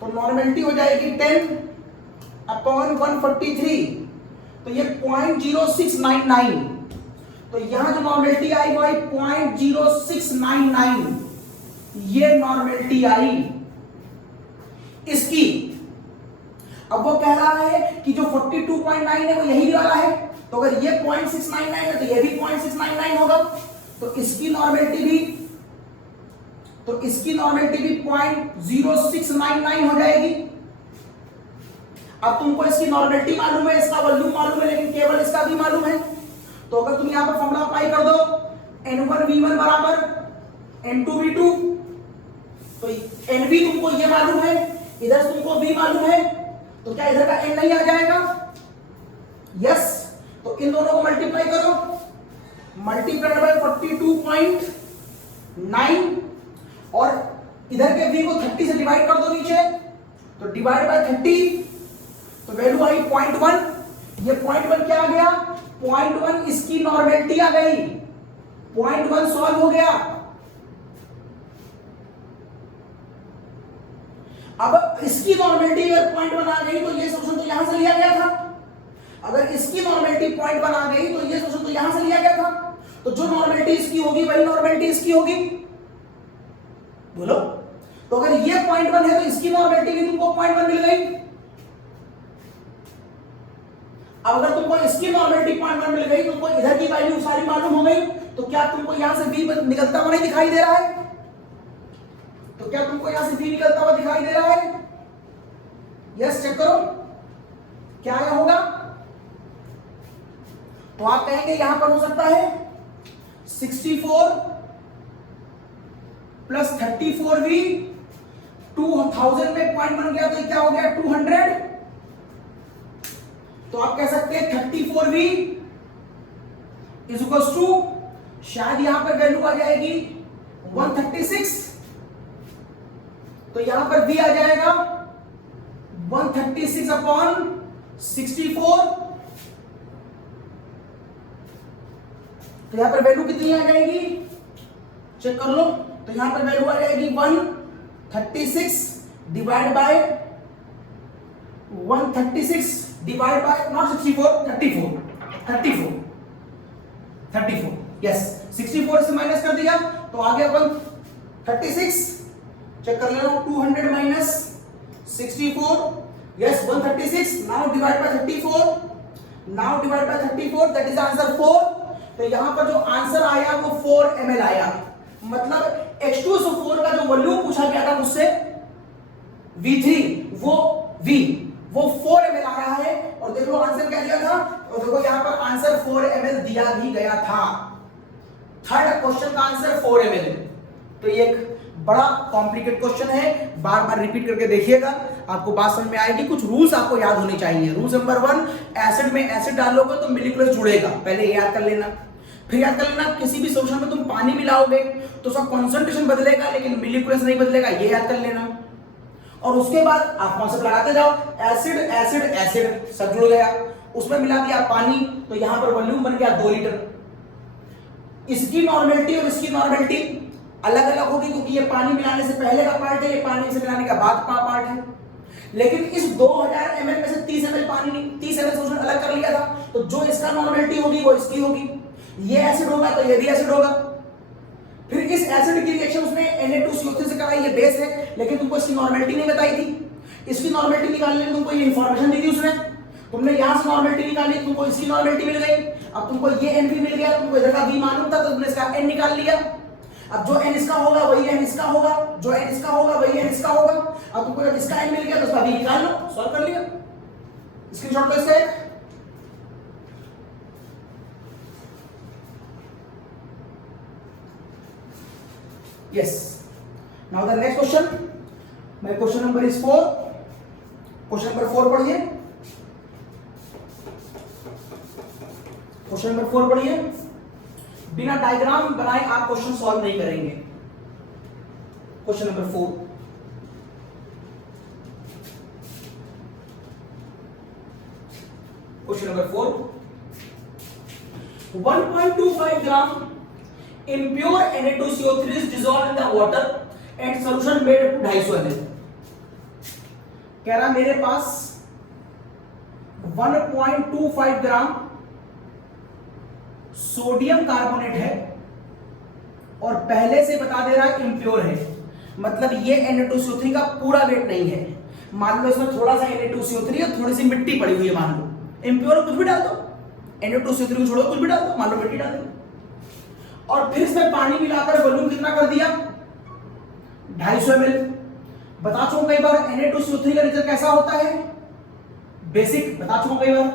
तो नॉर्मेलिटी हो जाएगी 10/143, तो ये 0.0699, तो यहां जो नॉर्मेलिटी आई वो आई 0.0699, ये नॉर्मेलिटी आई इसकी। अब वो कह रहा है कि जो 42.9 है वो यही वाला है, तो अगर ये 0.699 है तो ये भी 0.699 होगा, तो इसकी नॉर्मेलिटी भी 0.0699 हो जाएगी। अब तुमको इसकी नॉर्मेलिटी मालूम है, इसका वॉल्यूम मालूम है, लेकिन केवल इसका भी मालूम है, तो अगर तुम यहां पर फॉर्मूला अप्लाई कर दो N1V1 बराबर N2V2, तो NV तुमको ये मालूम है, इधर तुमको V मालूम है, तो क्या इधर का N नहीं आ जाएगा, यस, तो इन दोनों को मल्टीप्लाई करो, मल्टीप्लाइड बाय 42.9 और इधर के V को 30 से डिवाइड कर दो नीचे, तो डिवाइड बाय 30, तो वैल्यू आई 0.1, ये 0.1 क्या आ गया 0.1 इसकी नॉर्मेलिटी आ गई, 0.1 सॉल्व हो गया। अब इसकी नॉर्मेलिटी अगर 0.1 आ गई तो ये सोल्यूशन तो यहां से लिया गया था, अगर इसकी नॉर्मेलिटी 0.1 आ गई तो ये सोल्यूशन तो यहां से लिया गया था, तो जो नॉर्मेलिटी इसकी होगी वही नॉर्मेलिटी इसकी होगी, बोलो। तो अगर ये 0.1 है तो इसकी नॉर्मेलिटी भी तुमको 0.1 मिल गई। अब अगर तुमको इसकी नॉर्मेलिटी 0.1 मिल गई, तुमको इधर की वैल्यू सारी मालूम हो गई, तो क्या तुमको यहां से v निकलता हुआ नहीं दिखाई दे रहा है, तो क्या तुमको यहां से v निकलता हुआ दिखाई दे रहा है, यस, चेक करो क्या आया होगा, तो आप कहेंगे यहां पर हो सकता है 64 प्लस 34v, 2000 में 0.1 गया तो क्या हो गया 200, तो आप कह सकते हैं 34v इज इक्वल्स टू, शायद यहां पर वैल्यू आ जाएगी 136, तो यहां पर v आ जाएगा 136/64, तो यहां पर वैल्यू कितनी आ जाएगी चेक कर लो, तो यहां पर वैल्यू आ जाएगी 136 divide by 136 divide by not 64, 34 yes, 64 से माइनस कर दिया तो आ गया 136, चेक कर लो 200 minus 64, yes 136, now divide by 34, now divide by 34, that is answer 4, तो यहां पर जो आंसर आया वो 4 ml आया, मतलब H2SO4 का जो वॉल्यूम पूछा गया था मुझसे V3 वो 4 ml आया है, और देखो आंसर क्या दिया था, और देखो यहां पर आंसर 4 ml दिया भी गया था, थर्ड क्वेश्चन का आंसर 4 ml, तो ये एक बड़ा कॉम्प्लिकेटेड क्वेश्चन है, बार बार रिपीट करके देखिएगा, आपको बात समझ में आएगी। कुछ रूल्स आपको याद होने चाहिए। रूल्स नंबर 1, एसिड में एसिड डालोगे तो मिलिकुलस जुड़ेगा, पहले ये याद कर लेना। फिर याद कर लेना किसी भी सॉल्यूशन में तुम पानी मिलाओगे तो उसका कंसंट्रेशन बदलेगा लेकिन मिलिकुलस नहीं बदलेगा, ये याद कर लेना। और उसके बाद आप कॉन्सेप्ट लगाते जाओ, एसिड एसिड एसिड सब जुड़ गया, उसमें मिला दिया पानी तो यहां पर वॉल्यूम बन गया 2 लीटर। इसकी नॉर्मेलिटी और इसकी नॉर्मेलिटी अलग अलग होगी क्योंकि ये पानी मिलाने से पहले का पार्ट है, ये पानी से मिलाने का बाद का पार्ट है। लेकिन इस 2000 ml में से 30 ml पानी 30 ml सोल्यूशन अलग कर लिया था, तो जो इसका नॉर्मेलिटी होगी वो इसकी होगी, ये एसिड होगा तो ये भी एसिड होगा। फिर इस एसिड की रिएक्शन उसने Na2CO3 से कराई, ये बेस है, लेकिन तुमको इसकी नॉर्मेलिटी नहीं बताई थी। इसकी नॉर्मेलिटी निकालने में तुमको ये इंफॉर्मेशन दी थी उसने, तुमने यहां से नॉर्मेलिटी निकाली, तुमको इसकी नॉर्मेलिटी मिल गई। अब तुमको ये NV मिल गया, तुमको इधर का V मालूम था तो तुमने इसका N निकाल लिया। अब जो N इसका होगा वही N इसका होगा, जो N इसका होगा वही N इसका होगा। अब तुमको जब इसका N मिल गया तो उसका V निकाल लो, सॉल्व कर लिया। स्क्रीनशॉट लो इसका एक। Yes, now the next question, my question number is 4. Question number 4 पढ़िए. क्वेश्चन नंबर 4 पढ़िए. बिना डायग्राम बनाए आप क्वेश्चन सॉल्व नहीं करेंगे. Question number 4. Question number 4. 1.25 gram impure Na2CO3 is dissolved in the water and solution made up to 250 ml. कह रहा मेरे पास 1.25 ग्राम सोडियम कार्बोनेट है और पहले से बता दे रहा है इम्प्योर है, मतलब ये Na2CO3 का पूरा वेट नहीं है. मान लो इसमें थोड़ा सा Na2CO3 और थोड़ी सी मिट्टी पड़ी हुई है, मान लो. इम्प्योर कुछ भी डाल दो, Na2CO3 को छोड़ो, कुछ भी डाल दो, मान लो मिट्टी डाल दो. और फिर इसमें पानी मिलाकर वॉल्यूम कितना कर दिया, 250 ml. बता चुका कई बार Na2CO3 का रिजल्ट कैसा होता है, बेसिक बता चुका कई बार.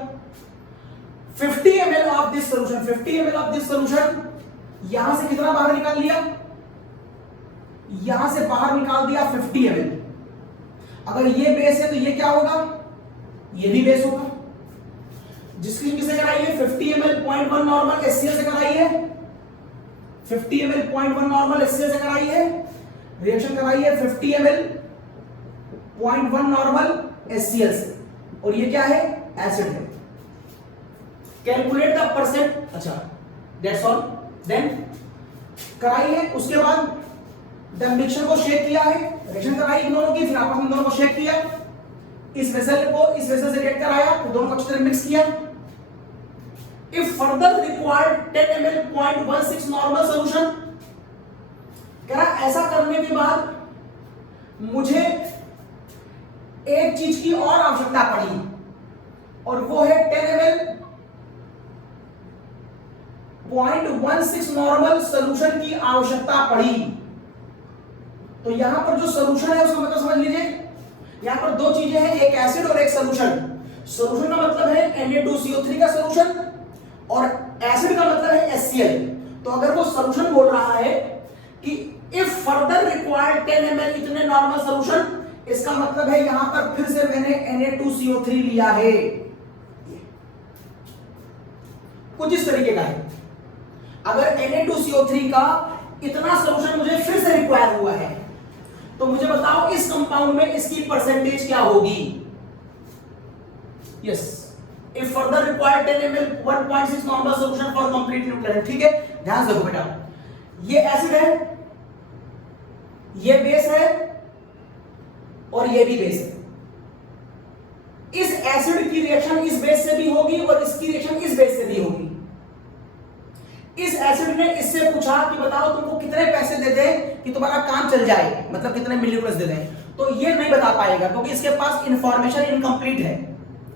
50 ml of this solution, 50 ml of this solution, यहां से कितना बाहर निकाल लिया, यहां से बाहर निकाल दिया 50 ml. अगर ये बेस है तो ये क्या होगा, ये भी बेस होगा. जिसकी किससे कराई है, 50 ml 0.1 नॉर्मल HCl से कराई है, 50 ml 0.1 नॉर्मल HCl से कराई है. रिएक्शन कराई है 50 ml 0.1 नॉर्मल HCl से, और ये क्या है, एसिड है. कैलकुलेट द परसेंट, अच्छा दैट्स ऑल. देन कराई है, उसके बाद द मिक्सचर को शेक किया है, रिएक्शन कराई इन दोनों की, फिर आपस में दोनों को शेक किया, इस वेसल को इस वेसल से रिएक्ट कराया, फिर दोनों को अच्छी तरह मिक्स किया. If further required 10 ml 0.16 normal solution, कह रहा ऐसा करने के बाद मुझे एक चीज की और आवश्यकता पड़ी, और वो है 10 ml 0.16 नॉर्मल सोल्यूशन की आवश्यकता पड़ी. तो यहां पर जो सोल्यूशन है उसका मतलब समझ लीजिए, यहां पर दो चीजें हैं, एक एसिड और एक सोल्यूशन. सोल्यूशन का मतलब है Na2CO3 का सोल्यूशन, और एसिड का मतलब है HCl. तो अगर वो सोल्यूशन बोल रहा है कि इफ फर्दर रिक्वायर्ड 10 ml इतने नॉर्मल सोल्यूशन, इसका मतलब है यहां पर फिर से मैंने Na2CO3 लिया है. कुछ इस तरीके का है. अगर Na2CO3 का इतना सोल्यूशन मुझे फिर से रिक्वायर हुआ है, तो मुझे बताओ इस कंपाउंड में इसकी परसेंटेज क्या होगी. Yes, if further required 10 ml 1.6 normal solution for complete nuclear. ठीक है, ध्यान से देखो बेटा, ये एसिड है, ये बेस है, और ये भी बेस है. इस एसिड की रिएक्शन इस बेस से भी होगी और इसकी रिएक्शन इस बेस से भी होगी. इस एसिड ने इससे पूछा कि बताओ तुमको कितने पैसे दे दें कि तुम्हारा काम चल जाए, मतलब कितने मिलीमोल्स दे दें. तो ये नहीं बता पाएगा क्योंकि इसके पास इंफॉर्मेशन इनकम्प्लीट है.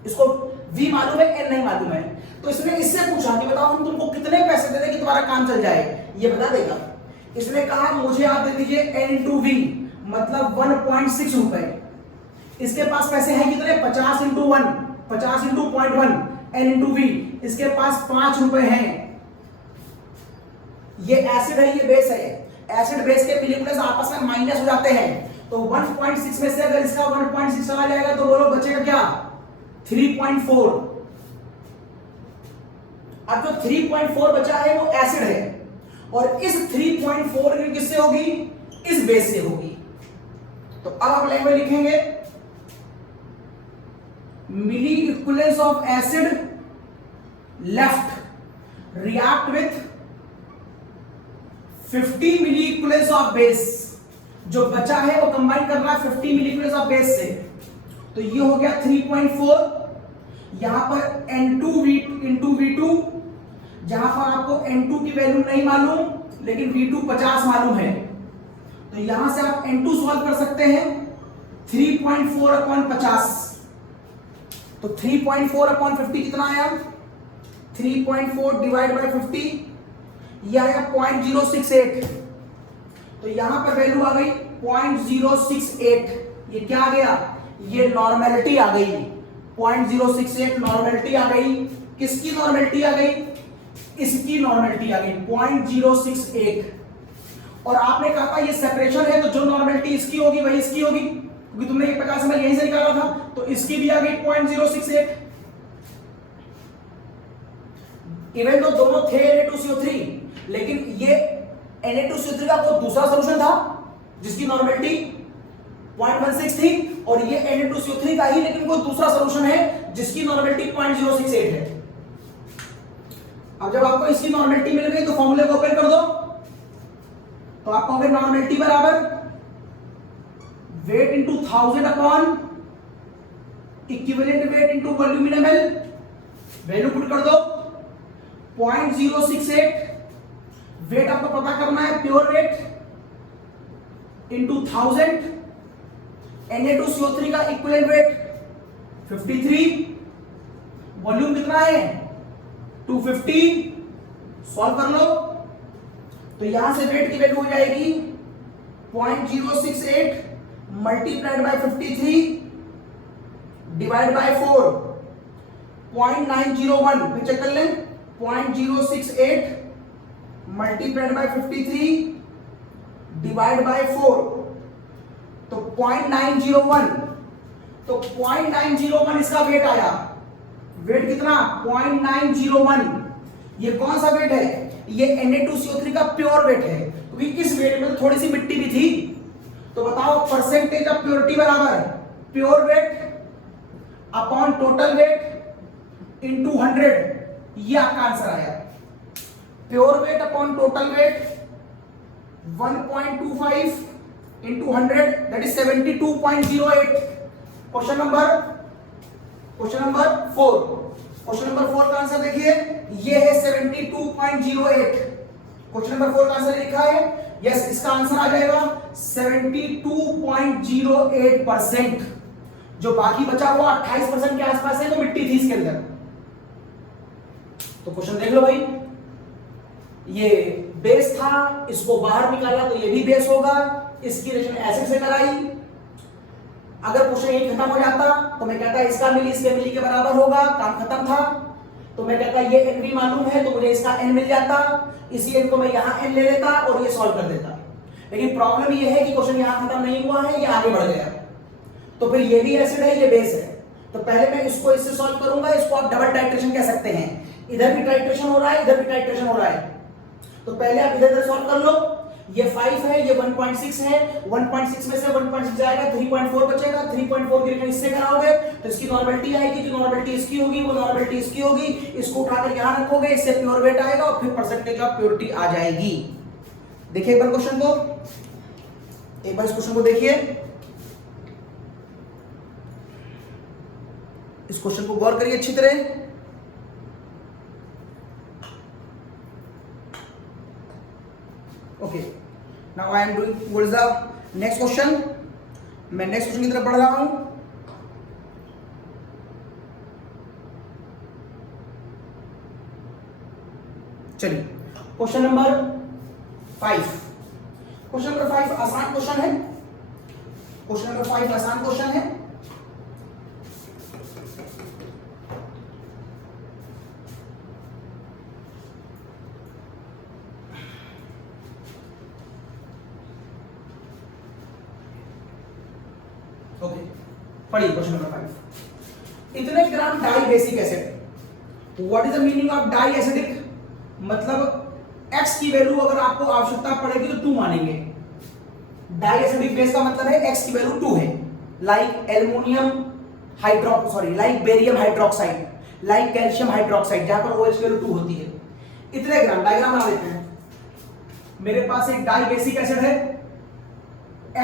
इसको V मालूम है, N नहीं मालूम है. तो इसने इससे पूछा कि बताओ हम तुमको कितने पैसे दे दें कि तुम्हारा काम चल जाए, ये बता देगा. इसने कहा मुझे आप दे दीजिए N into V, मतलब 1.6 रुपए. इसके पास पैसे हैं कितने, 50 into 1, 50 into 0.1 N into V. इसके पास 5 रुपए हैं. ये एसिड है, ये बेस है. एसिड बेस के मिलीमोल्स आपस में माइनस हो जाते हैं. तो 1.6 में से अगर इसका 1.6 चला जाएगा तो बोलो बचेगा क्या, 3.4. अब जो 3.4 बचा है वो एसिड है, और इस 3.4 की किससे होगी, इस बेस से होगी. तो अब आप लाइन में लिखेंगे मिली equivalence of acid left react with 50 milli equivalence of base. जो बचा है वो कंबाइन करना है 50 मिली इक्विवेलेंस ऑफ बेस से. तो ये हो गया 3.4. यहां पर N2 into V2, जहां पर आपको N2 की वैल्यू नहीं मालूम लेकिन V2 50 मालूम है, तो यहां से आप N2 सॉल्व कर सकते हैं. 3.4 अपॉन 50, तो 3.4 अपॉन 50 कितना आया, 3.4 डिवाइड बाय 50, ये आया 0.068. तो यहां पर वैल्यू आ गई 0.068. ये क्या आ गया, ये नॉर्मेलिटी आ गई. 0.068 नॉर्मेलिटी आ गई. किसकी नॉर्मेलिटी आ गई, इसकी नॉर्मेलिटी आ गई 0.068. और आपने कहा था ये सेपरेशन है, तो जो नॉर्मेलिटी इसकी होगी वही इसकी होगी, क्योंकि तुमने ये 50 ml यहीं से निकाला था, तो इसकी भी आ गई 0.068। इवन तो दोनों थे Na2CO3, लेकिन ये Na2CO3 का कोई दूसरा सोल्यूशन था जिसकी नॉर्मेलिटी 0.16 थी, और ये Na2CO3 का ही लेकिन कोई दूसरा सोल्यूशन है जिसकी नॉर्मेलिटी 0.068 है। अब जब आपको इसकी नॉर्मेलिटी मिल गई तो फॉर्मूले को ओपन कर दो, तो आप कहोगे नॉर्मेलिटी बराबर weight into 1000 upon equivalent weight into volume in ml, value put कर दो 0.068। वेट आपको पता करना है, प्योर वेट इंटू 1000, Na2CO3 का इक्विवेलेंट वेट 53, वॉल्यूम कितना है 250, सॉल्व कर लो, तो यहां से वेट की वैल्यू हो जाएगी 0.068 मल्टीप्लाइड बाय 53 डिवाइड बाय 4, 0.901, फिर चेक कर लें, 0.068 मल्टीप्लाइड बाय 53 डिवाइड बाय 4, तो 0.901, तो 0.901 इसका वेट आया। वेट कितना 0.901, ये कौन सा वेट है, ये Na2CO3 का प्योर वेट है, क्योंकि इस वेट में तो थोड़ी सी मिट्टी भी थी। तो बताओ परसेंटेज ऑफ प्योरिटी बराबर pure weight upon total weight into 100, ये आपका आंसर आया। Pure weight upon total weight 1.25 into 100, that is 72.08। Question number 4, question number 4 का आंसर देखिए, ये है 72.08। क्वेश्चन नंबर 4 का आंसर लिखा है, यस, इसका आंसर आ जाएगा 72.08%। जो बाकी बचा हुआ 28% के आसपास है, तो मिट्टी थी इसके अंदर। तो क्वेश्चन देख लो भाई, ये बेस था, इसको बाहर निकाला तो ये भी बेस होगा, इसकी रिएक्शन एसिड से कराई। अगर क्वेश्चन यही खत्म हो जाता तो मैं कहता इसका मिली इसके मिली के बराबर होगा, काम खत्म था। तो मैं कहता ये n भी मालूम है, तो मुझे इसका n मिल जाता, इसी n को मैं यहां n ले लेता और ये सॉल्व कर देता। लेकिन प्रॉब्लम ये है कि क्वेश्चन यहां खत्म नहीं हुआ है, ये आगे बढ़ गया। तो फिर ये भी एसिड है, ये बेस है, तो पहले मैं इसको इससे सॉल्व करूंगा। इसको आप डबल टाइट्रेशन कह सकते हैं, इधर भी टाइट्रेशन हो रहा है, इधर भी टाइट्रेशन हो रहा है। तो पहले आप इधर सॉल्व कर लो, ये 5 है, ये 1.6 है, 1.6 में से 1.6 जाएगा, 3.4 बचेगा, 3.4 की रिएक्शन इससे कराओगे तो इसकी नॉर्मेलिटी आएगी, जो नॉर्मेलिटी इसकी होगी वो नॉर्मेलिटी इसकी होगी, इसको उठाकर यहां रखोगे, इससे प्योर वेट आएगा और फिर परसेंटेज ऑफ प्योरिटी आ जाएगी। देखिए एक बार क्वेश्चन को, एक बार इस क्वेश्चन को देखिए, इस क्वेश्चन को गौर करिए अच्छी तरह। Okay, now I am doing what is the next question. मैं नेक्स्ट क्वेश्चन की तरफ बढ़ रहा हूं। चलिए क्वेश्चन नंबर 5। क्वेश्चन नंबर 5 आसान क्वेश्चन है, क्वेश्चन नंबर 5 आसान क्वेश्चन है। ओके, पढ़िए क्वेश्चन नंबर 5। इतने gram dibasic acid, what is the meaning of diacidic, मतलब x की वैल्यू अगर आपको आवश्यकता पड़ेगी तो 2 मानेंगे। डाई एसिडिक बेस का मतलब है x की वैल्यू 2 है, like aluminium like barium hydroxide, like calcium hydroxide, जहां पर OH की वैल्यू 2 होती है। इतने ग्राम, डायग्राम बना लेते हैं। मेरे पास एक डाई बेसिक एसिड है,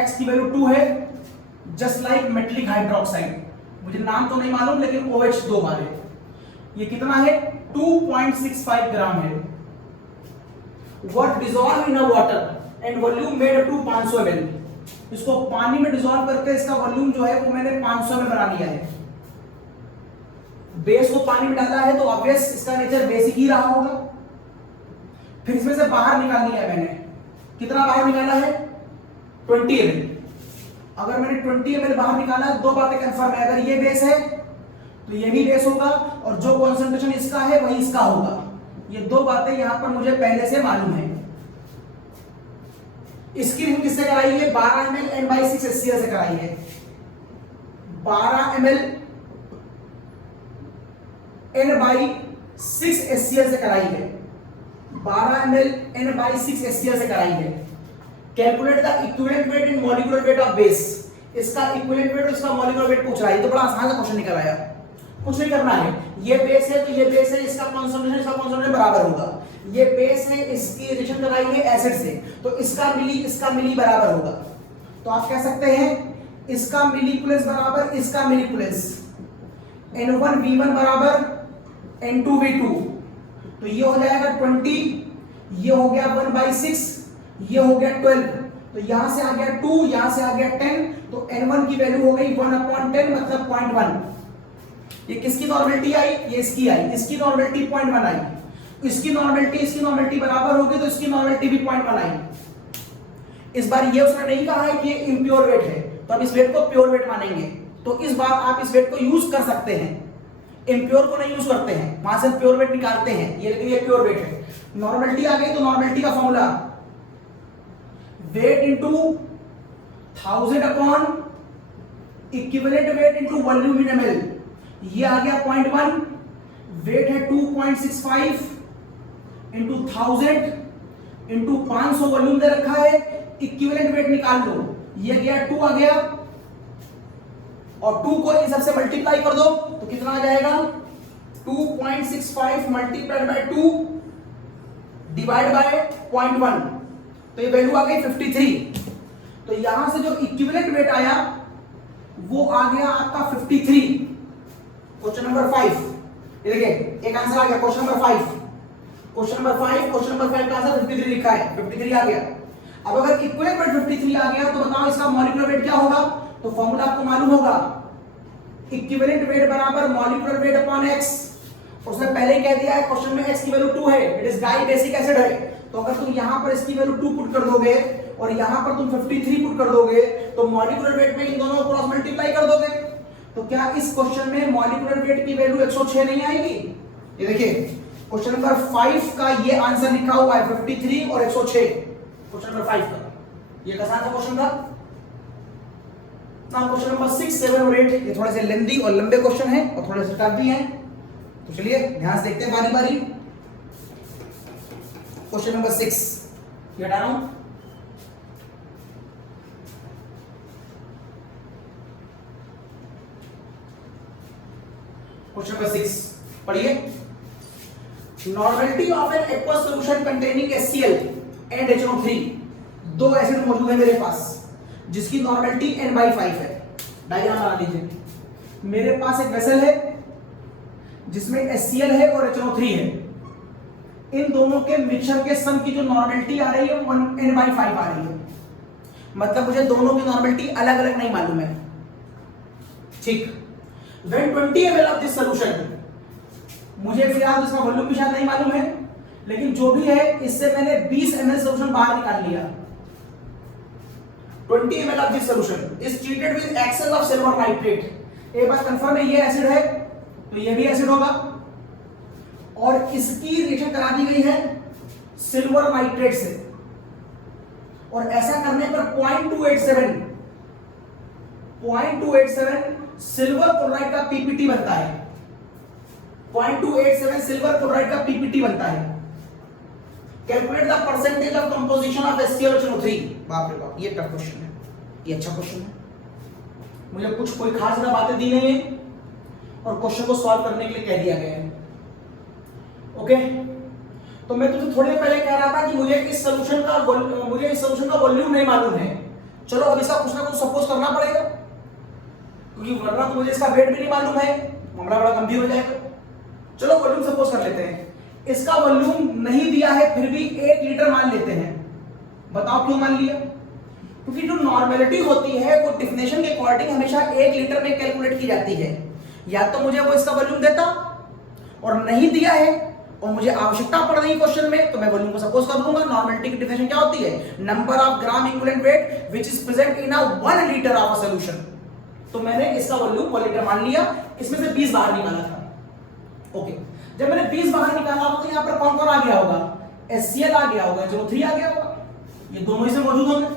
x की वैल्यू 2 है, जस्ट लाइक मेटलिक हाइड्रोक्साइड, मुझे नाम तो नहीं मालूम लेकिन OH 2 बार है। ये कितना है 2.65 ग्राम है। What dissolve in a water and volume made up to 500 ml, इसको पानी में डिसॉल्व करके इसका वॉल्यूम जो है वो मैंने 500 में बना लिया है। बेस को पानी में डाला है तो ऑब्वियस इसका नेचर बेसिक ही रहा होगा। फिर इसमें से बाहर निकाल लिया मैंने, कितना बाहर निकाला है 20 ml। अगर मैंने 20 ml बाहर निकाला, दो बातें कंफर्म है, अगर ये बेस है तो ये भी बेस होगा और जो कॉन्सेंट्रेशन इसका है वही इसका होगा। ये दो बातें यहां पर मुझे पहले से मालूम है। इसकी रिव्यू किससे कराई है? 12 ml N/6 HCl से कराई है। 12 ml N/6 HCl से कराई है। 12 ml N/6 HCl से कराई है। Calculate the equivalent weight in molecular weight of base. इसका इक्विवेलेंट वेट और इसका मॉलिक्यूलर वेट पूछ रहा है। तो बड़ा आसान सा क्वेश्चन निकल आया। कुछ नहीं करना है, ये बेस है तो ये बेस है, इसका कॉन्संट्रेशन इसका कॉन्संट्रेशन बराबर होगा। ये बेस है, इसकी रिएक्शन कराई है एसिड से, तो इसका मिली बराबर होगा। तो आप कह सकते हैं इसका मिली प्लस बराबर इसका मिली प्लस, N1V1 बराबर N2V2। तो ये हो जाएगा 20, ये हो गया 1/6, ये हो गया 12, तो यहां से आ गया 2, यहां से आ गया 10, तो N1 की वैल्यू हो गई 1/10 मतलब 0.1। ये किसकी नॉर्मेलिटी आई? ये इसकी आई। इसकी नॉर्मेलिटी 0.1 आई। इसकी नॉर्मेलिटी बराबर होगी तो इसकी नॉर्मेलिटी भी 0.1 आई। इस बार ये उसने नहीं कहा है कि ये इम्प्योर वेट है, तो अब इस वेट को प्योर वेट मानेंगे। तो इस बार आप इस वेट को यूज कर सकते हैं, इम्प्योर को नहीं यूज करते हैं, वहां से प्योर वेट निकालते हैं। ये प्योर वेट है। नॉर्मेलिटी आ गई तो नॉर्मेलिटी का formula weight into 1000 upon equivalent weight into volume in ml। ये आ गया 0.1, वेट है 2.65 इंटू 1000 इंटू 500 वॉल्यूम दे रखा है। इक्विवेलेंट वेट निकाल लो, ये गया 2 आ गया, और 2 को इन सबसे मल्टीप्लाई कर दो तो कितना आ जाएगा? 2.65 मल्टीप्लाइड बाय 2 डिवाइड बाय 0.1, तो ये वैल्यू आ गई 53। तो यहां से जो इक्विवेलेंट वेट आया वो आ गया आपका 53। क्वेश्चन नंबर 5, ये देखिए एक आंसर आ गया। क्वेश्चन नंबर 5 का आंसर 53 लिखा है, 53 आ गया। अब अगर इक्विवेलेंट वेट 53 आ गया तो बताओ इसका मॉलिक्यूलर वेट क्या होगा? तो फॉर्मूला आपको मालूम होगा, इक्विवेलेंट वेट बराबर मॉलिक्यूलर वेट अपॉन x। उसने पहले ही कह दिया है क्वेश्चन में x की वैल्यू 2 है, it is dibasic acid है। तो अगर तुम यहां पर इसकी वैल्यू 2 पुट कर दोगे और यहां पर तुम 53 पुट कर दोगे तो मॉलिक्यूलर वेट में इन दोनों को क्रॉस मल्टीप्लाई कर दोगे। तो क्या इस क्वेश्चन में मॉलिक्यूलर वेट की वैल्यू 106 नहीं आएगी? ये देखिए क्वेश्चन नंबर 5 का ये आंसर लिखा हुआ है 53 और 106। क्वेश्चन नंबर 5 का ये आसान सा क्वेश्चन था ना। क्वेश्चन नंबर 6, 7 और 8 ये थोड़े से लेंथी और लंबे क्वेश्चन हैं और थोड़े से टफ भी हैं। तो चलिए ध्यान से देखते हैं बारी बारी। क्वेश्चन नंबर 6 ये हटा रहा हूं। क्वेश्चन नंबर 6 पढ़िए। Normality of an aqueous solution containing HCl and HNO3। दो एसिड मौजूद है मेरे पास जिसकी नॉर्मेलिटी N/5 है। डायग्राम बना लीजिए। मेरे पास एक वेसल है जिसमें HCl है और HNO3 है। इन दोनों के मिक्सचर के सम की जो नॉर्मेलिटी आ रही है वो N/5 आ रही है। मतलब मुझे दोनों की नॉर्मेलिटी अलग अलग नहीं मालूम है। ठीक। When 20 ml of this solution, मुझे फिलहाल इसका वॉल्यूम भी शायद नहीं मालूम है, लेकिन जो भी है इससे मैंने 20 ml सॉल्यूशन बाहर निकाल लिया। 20 ml of this solution is treated with excess of silver nitrate। एक बात कंफर्म है, ये एसिड है तो ये भी एसिड होगा, और इसकी रिएक्शन करा दी गई है सिल्वर नाइट्रेट से, और ऐसा करने पर 0.287 सिल्वर क्लोराइड का पीपीटी बनता है। 0.287 सिल्वर क्लोराइड का पीपीटी बनता है। Calculate the percentage of composition of HCl और HNO3। बाप रे बाप, ये टफ क्वेश्चन है, ये अच्छा क्वेश्चन है। मुझे कुछ कोई खास ज्यादा बातें दी नहीं है और क्वेश्चन को सॉल्व करने के लिए कह दिया गया है। ओके, तो मैं तुझे थोड़ी देर पहले कह रहा था कि मुझे इस सॉल्यूशन का वॉल्यूम नहीं मालूम है। चलो अब इसका कुछ ना कुछ सपोज करना पड़ेगा, क्योंकि वरना तो मुझे इसका वेट भी नहीं मालूम है, मामला बड़ा गंभीर हो जाएगा। चलो वॉल्यूम सपोज कर लेते हैं। इसका वॉल्यूम नहीं दिया है फिर भी 1 लीटर मान लेते हैं। बताओ क्यों मान लिया? क्योंकि जो नॉर्मेलिटी होती है वो डेफिनेशन के अकॉर्डिंग हमेशा 1 लीटर में कैलकुलेट की जाती है। या तो मुझे वो इसका वॉल्यूम देता और नहीं दिया है और मुझे आवश्यकता पड़ रही क्वेश्चन में, तो मैं वॉल्यूम को सपोज कर दूंगा। नॉर्मेलिटी की डेफिनेशन क्या होती है? Number of gram equivalent wait which is present in a 1 litre of a solution. तो मैंने इसका वॉल्यूम 1 लीटर मान लिया, इसमें से 20 बाहर निकाला था। ओके, जब मैंने 20 बाहर निकाला तो यहां पर कौन कौन आ गया होगा? HCl आ गया होगा, HNO3 आ गया होगा। ये दोनों ही से मौजूद होंगे।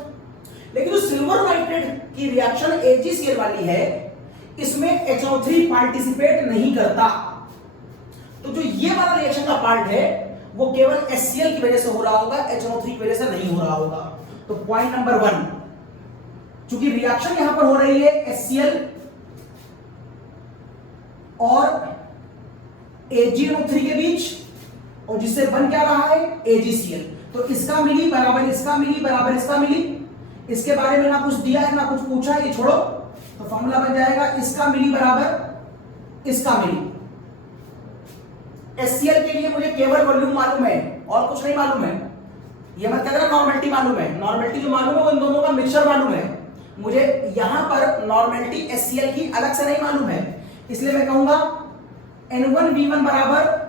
लेकिन जो सिल्वर नाइट्रेट की रिएक्शन AgCl वाली है, इसमें HNO3 पार्टिसिपेट नहीं करता। तो जो ये वाला रिएक्शन का पार्ट है वो केवल HCl की वजह से हो रहा होगा, HNO3 की वजह से नहीं हो रहा होगा। तो पॉइंट नंबर 1, चूंकि रिएक्शन यहां पर हो रही है HCl और AgNO3 के बीच, और जिससे बन क्या रहा है AgCl। तो इसका मिली बराबर इसका मिली बराबर इसका मिली। इसके बारे में ना कुछ दिया है ना कुछ पूछा है, ये छोड़ो। तो फॉर्मूला बन जाएगा इसका मिली बराबर इसका मिली। HCl के लिए मुझे केवल वॉल्यूम मालूम है और कुछ नहीं मालूम है। ये मत कहना नॉर्मेलिटी मालूम है, नॉर्मेलिटी जो मालूम है वो इन दोनों का मिक्सचर मालूम है। मुझे यहां पर नॉर्मेलिटी HCl की अलग से नहीं मालूम है, इसलिए मैं कहूंगा N1V1 बराबर,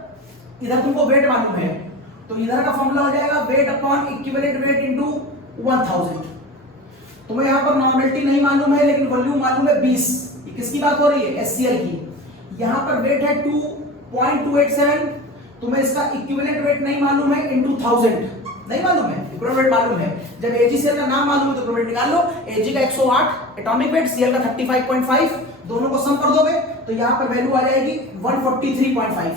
इधर तुमको वेट मालूम है तो इधर का फॉर्मूला हो जाएगा weight upon equivalent weight into 1000। तुम्हें यहां पर नॉर्मेलिटी नहीं मालूम है लेकिन वॉल्यूम मालूम है 20। किसकी बात हो रही है HCl की। यहां पर वेट है 2.287, तुम्हें इसका इक्विवेलेंट वेट नहीं मालूम है इनटू 1000 नहीं मालूम है, इक्विवेलेंट वेट मालूम है। जब AgCl का नाम मालूम है तो इक्विवेलेंट निकाल लो। Ag का 108 एटॉमिक वेट, Cl का 35.5, दोनों को सम कर दोगे तो यहां पर वैल्यू आ जाएगी 143.5।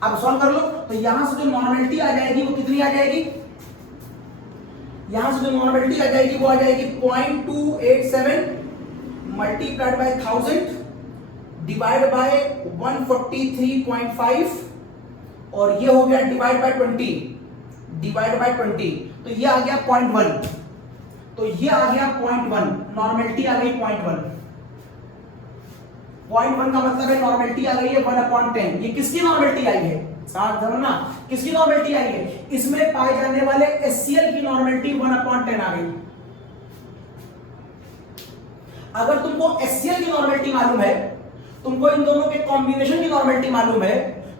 अब सॉल्व कर लो तो यहां से जो नॉर्मेलिटी आ जाएगी वो कितनी आ जाएगी, यहां से जो नॉर्मेलिटी आ जाएगी वो आ जाएगी 0.287 मल्टीप्लाइड बाय 1000 डिवाइड बाय 143.5 और ये हो गया डिवाइड बाय 20। तो ये आ गया 0.1। तो ये आ गया 0.1, नॉर्मेलिटी आ गई 0.1। 0.1 का मतलब है नॉर्मेलिटी आ गई है 1/10। ये किसकी नॉर्मेलिटी आई है, साथ समझना, किसकी नॉर्मेलिटी आई है। इसमें पाए जाने वाले HCl की नॉर्मेलिटी 1/10 आ गई। अगर तुमको HCl की नॉर्मेलिटी मालूम है, तुमको इन दोनों के कॉम्बिनेशन की नॉर्मेलिटी मालूम है,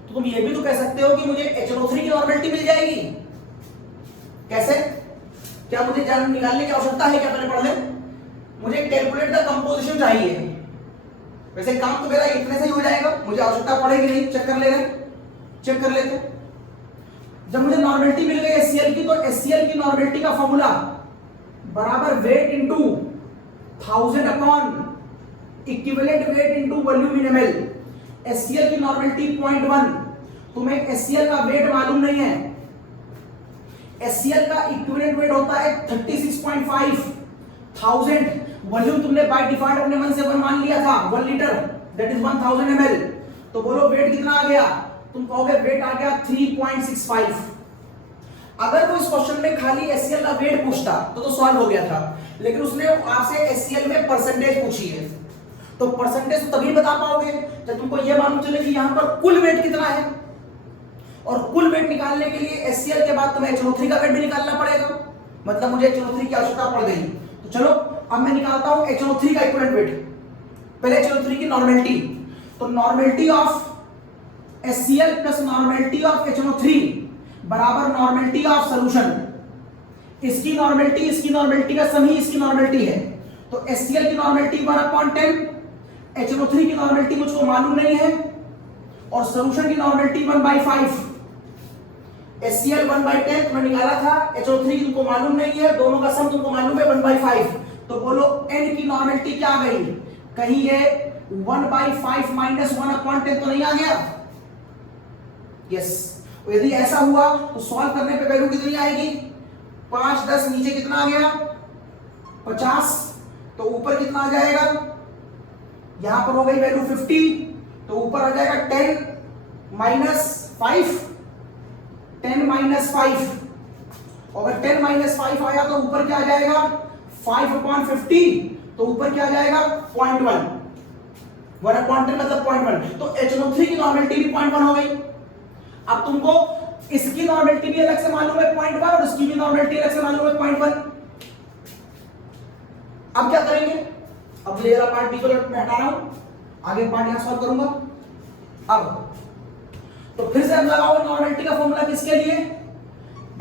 तो तुम ये भी तो कह सकते हो कि मुझे HNO3 की नॉर्मेलिटी मिल जाएगी। कैसे, क्या मुझे जान निकालने की आवश्यकता है क्या, पहले पढ़ ले। मुझे कैलकुलेट द कंपोजिशन चाहिए। वैसे काम तो मेरा इतने से ही हो जाएगा, मुझे आवश्यकता पड़ेगी नहीं, चेक कर ले रहे, चेक कर लेते। जब मुझे नॉर्मेलिटी मिल गई HCl की, तो HCl की नॉर्मेलिटी का फॉर्मूला बराबर wait into 1000 upon equivalent weight into volume in ml। HCl की नॉर्मेलिटी 0.1, तुम्हें HCl का वेट मालूम नहीं है। HCl का इक्विवेलेंट वेट होता है 36.5, 1000 वॉल्यूम तुमने बाय डिफॉल्ट अपने मन से 1 मान लिया था, 1 लीटर दैट इज 1000 ml। तो बोलो वेट कितना आ गया, तुम कहोगे वेट आ गया 3.65। अगर वो इस क्वेश्चन में खाली HCl का वेट पूछता तो सॉल्व हो गया था, लेकिन उसने आपसे HCl में परसेंटेज पूछी है। तो परसेंटेज तभी बता पाओगे जब तुमको ये मालूम चले कि यहां पर कुल वेट कितना है, और कुल वेट निकालने के लिए HCl के बाद तुम्हें HNO3 का वेट भी निकालना पड़ेगा। मतलब मुझे HNO3 की आवश्यकता पड़ गई। तो चलो अब मैं निकालता हूं HNO3 का इक्विवेलेंट वेट। पहले HNO3 की नॉर्मेलिटी, तो normality of HCl plus normality of HNO3 बराबर नॉर्मेलिटी ऑफ सॉल्यूशन। इसकी नॉर्मेलिटी का सम ही इसकी नॉर्मेलिटी है। तो HCl की नॉर्मेलिटी 1/10, HNO3 की नॉर्मेलिटी मुझको मालूम नहीं है, और सॉल्यूशन की नॉर्मेलिटी 1/5। HCl 1/10 तुमने निकाला था, HNO3 तुमको मालूम नहीं है, दोनों का सम तुमको मालूम है 1/5। तो बोलो N की नॉर्मेलिटी क्या आ गई, कहीं ये 1/5 माइनस 1/10 तो नहीं आ गया। यस, यदि ऐसा हुआ तो सॉल्व करने पे वैल्यू कितनी आएगी, 5 10 नीचे कितना आ गया 50, तो ऊपर कितना आ जाएगा, यहां पर हो गई वैल्यू 50, तो ऊपर आ जाएगा 10 माइनस 5, 10 माइनस 5। अगर 10 माइनस 5 आया तो ऊपर क्या आ जाएगा 5/50, तो ऊपर क्या आ जाएगा 0.1, 1/10 मतलब 0.1। तो HNO3 की नॉर्मेलिटी भी 0.1 हो गई। अब तुमको इसकी नॉर्मेलिटी भी अलग से मालूम है 0.1 और इसकी भी नॉर्मेलिटी अलग से मालूम है 0.1। अब क्या करेंगे, अब ये वाला पार्ट भी मैं हटा रहा हूं, आगे पार्ट यहां सॉल्व करूंगा। अब तो फिर से अब लगाओ नॉर्मेलिटी का फॉर्मूला किसके लिए,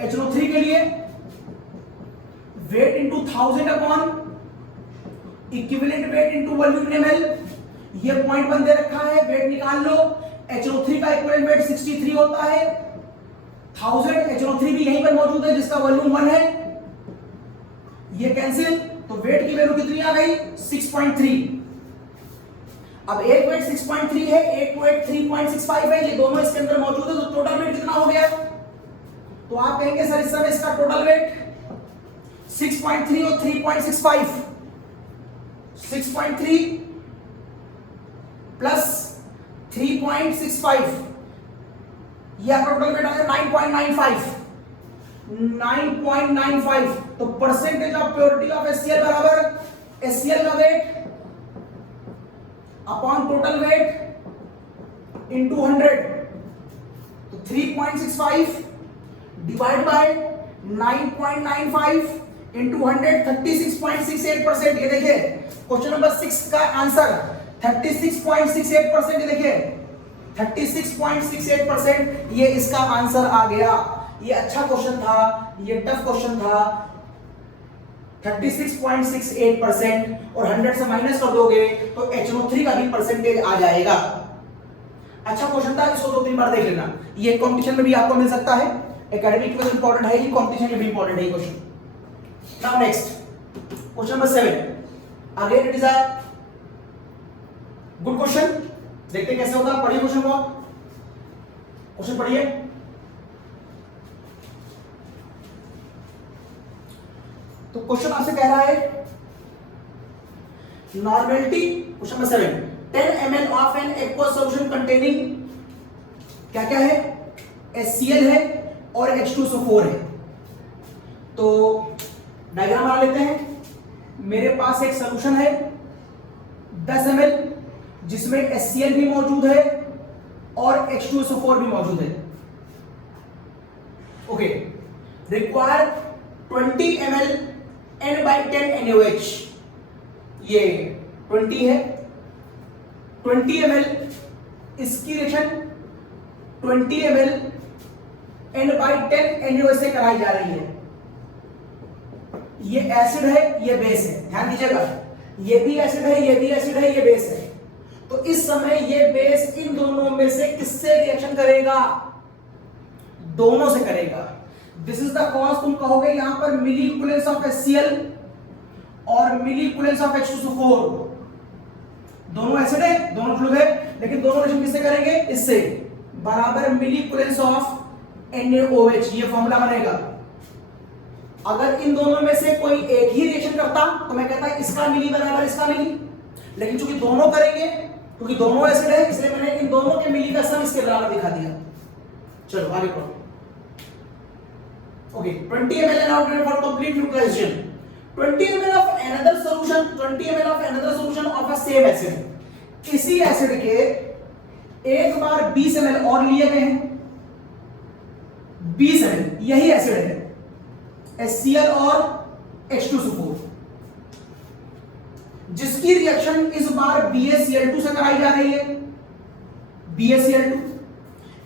HNO3 के लिए, wait into 1000 upon equivalent weight into volume in ml। ये 0.1 दे रखा है, वेट निकाल लो। HNO3 का इक्विवेलेंट वेट 63 होता है, 1000 HNO3 भी यहीं पर मौजूद है जिसका वॉल्यूम 1 है, ये कैंसिल, तो वेट की वैल्यू कितनी आ गई 6.3। अब एक वेट 6.3 है, एक वेट 3.65 है, ये दोनों इसके अंदर मौजूद है, तो टोटल वेट कितना हो गया? तो आप कहेंगे सर इस समय इसका टोटल वेट 6.3 और 3.65, 6.3 प्लस 3.65, ये आपका टोटल वेट आ गया 9.95, 9.95। तो percentage of purity of HCl बराबर HCl का weight upon total weight into 100, तो 3.65 डिवाइड बाय 9.95 इनटू 100, 36.68%। ये देखिए क्वेश्चन नंबर 6 का आंसर 36.68%। ये देखिए 36.68%, ये इसका आंसर आ गया। ये अच्छा क्वेश्चन था, ये टफ क्वेश्चन था। 36.68% और 100 से माइनस कर दोगे तो HNO3 का भी परसेंटेज आ जाएगा। अच्छा क्वेश्चन था, इसको 2-3 बार देख लेना। ये कंपटीशन में भी आपको मिल सकता है, एकेडमिक में इंपॉर्टेंट है, ये कंपटीशन में भी इंपॉर्टेंट है ये question. Now next question number 7, again it is a good question. देखते हैं कैसे होगा। पढ़िए क्वेश्चन को, क्वेश्चन पढ़िए। तो क्वेश्चन आपसे कह रहा है normality, question number 7, 10 ml of an aqueous solution containing क्या क्या है? HCl है और H2SO4 है। तो डायग्राम बना लेते हैं। मेरे पास एक सॉल्यूशन है 10 ml जिसमें HCl भी मौजूद है और H2SO4 भी मौजूद है। Okay, require 20 ml N/10 NaOH, ये 20 है। 20 ml इसकी रिएक्शन 20 ml N/10 NaOH से कराई जा रही है। ये एसिड है, ये बेस है, ध्यान दीजिएगा। ये भी एसिड है, ये भी एसिड है, ये बेस है। तो इस समय ये बेस इन दोनों में से किससे रिएक्शन करेगा? दोनों से करेगा। दिस इज द कॉज, तुम कहोगे यहां पर मिली इक्विवेलेंस ऑफ HCl और मिली इक्विवेलेंस ऑफ H2SO4। दोनों एसिड है, दोनों फ्लूइड है, लेकिन दोनों रिएक्शन किससे करेंगे? इससे, बराबर मिली इक्विवेलेंस ऑफ NaOH, ये फॉर्मूला बनेगा। अगर इन दोनों में से कोई एक ही रिएक्शन करता तो मैं कहता इसका मिली बराबर इसका मिली, लेकिन चूंकि दोनों करेंगे, क्योंकि दोनों एसिड है, इसलिए मैंने इन दोनों के मिली का सम इसके बराबर दिखा दिया। चलो आगे पढ़ो। Okay, 20 ml and out for complete neutralization. 20 ml of another solution, 20 ml of another solution of a same acid. इसी एसिड के एक बार 20 ml और लिए गए हैं। 20 ml यही एसिड है, HCl और H2SO4, जिसकी रिएक्शन इस बार BaCl2 से कराई जा रही है। BaCl2,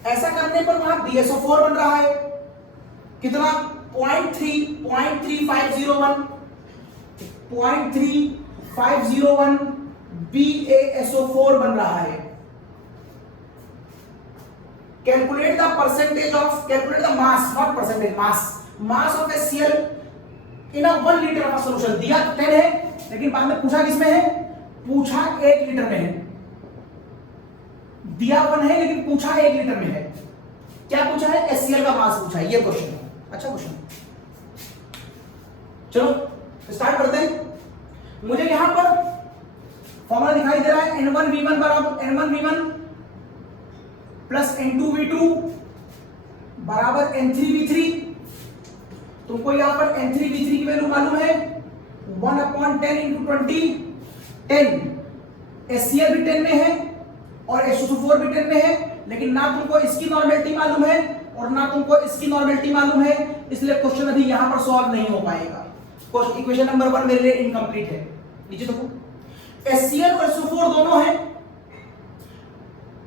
ऐसा करने पर वहां BaSO4 बन रहा है। कितना? 0.3501 BaSO4 बन रहा है। Calculate the percentage of, calculate the mass, not percentage, mass of HCl in a 1 litre of solution. दिया 10 है, लेकिन बाद में पूछा किसमें है? पूछा 1 लीटर में है। दिया 1 है, लेकिन पूछा 1 लीटर में है। क्या पूछा है? HCl का मास पूछा है। ये क्वेश्चन है, अच्छा क्वेश्चन। चलो स्टार्ट करते हैं। मुझे यहां पर फॉर्मूला दिखाई दे रहा है N1V1 बराबर N1V1 प्लस N2V2 बराबर N3V3। तुमको यहां पर N3V3 की वैल्यू मालूम है 1/10 × 20, 10। HCl भी 10 में है और H2SO4 भी 10 में है, लेकिन ना तुमको इसकी नॉर्मेलिटी मालूम है और ना तुमको इसकी नॉर्मेलिटी मालूम है, इसलिए क्वेश्चन अभी यहां पर सॉल्व नहीं हो पाएगा। इक्वेशन नंबर 1 मेरे लिए इनकम्प्लीट है। नीचे देखो, HCl और H2SO4 दोनों हैं,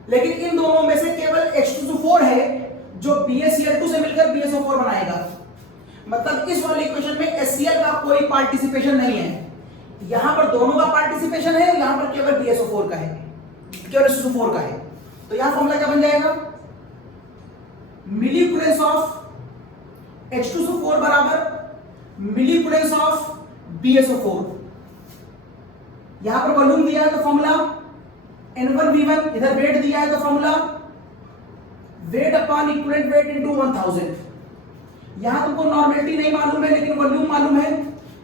लेकिन इन दोनों में से केवल H2SO4 है जो BaCl2 से मिलकर BaSO4 बनाएगा। मतलब इस वाले इक्वेशन में HCl का कोई पार्टिसिपेशन नहीं है। यहां पर दोनों का पार्टिसिपेशन है, यहां पर केवल BaSO4 का है, केवल H2SO4 का है। तो यहां फॉर्मूला क्या बन जाएगा? मिली इक्विवेलेंस ऑफ H2SO4 बराबर मिली इक्विवेलेंस ऑफ BSO4। यहां पर वॉल्यूम दिया है तो फॉर्मूला N1V1, इधर वेट दिया है तो formula weight upon equivalent weight into 1000। यहां तुमको नॉर्मेलिटी नहीं मालूम है लेकिन वॉल्यूम मालूम है।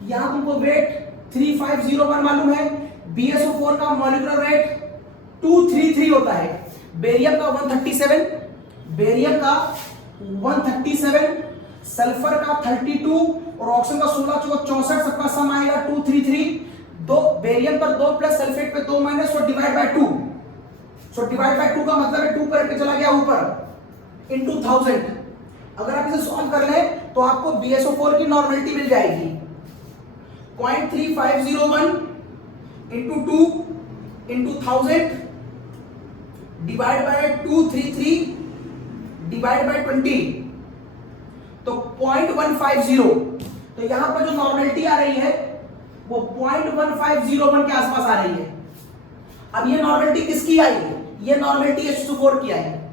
यहां तुमको वेट 3501 मालूम है। BSO4 का मॉलिक्यूलर वेट 233 होता है। बेरियम का 137, बेरियम का 137, सल्फर का 32 और ऑक्सीजन का 16 64, सबका सम आएगा 233। दो बेरियम पर 2 प्लस सल्फेट पे 2 minus, so divide by 2। So divide by 2 का मतलब है 2 करके चला गया ऊपर इनटू 1000। अगर आप इसे सॉल्व कर लें तो आपको BSO4 की नॉर्मेलिटी मिल जाएगी 0.3501 into 2 into 1000 divide by 233 divide by 20 तो 0.150। तो यहां पर जो नॉर्मेलिटी आ रही है वो 0.1501 के आसपास आ रही है। अब ये नॉर्मेलिटी किसकी आई है? ये नॉर्मेलिटी H2O4 की आई है।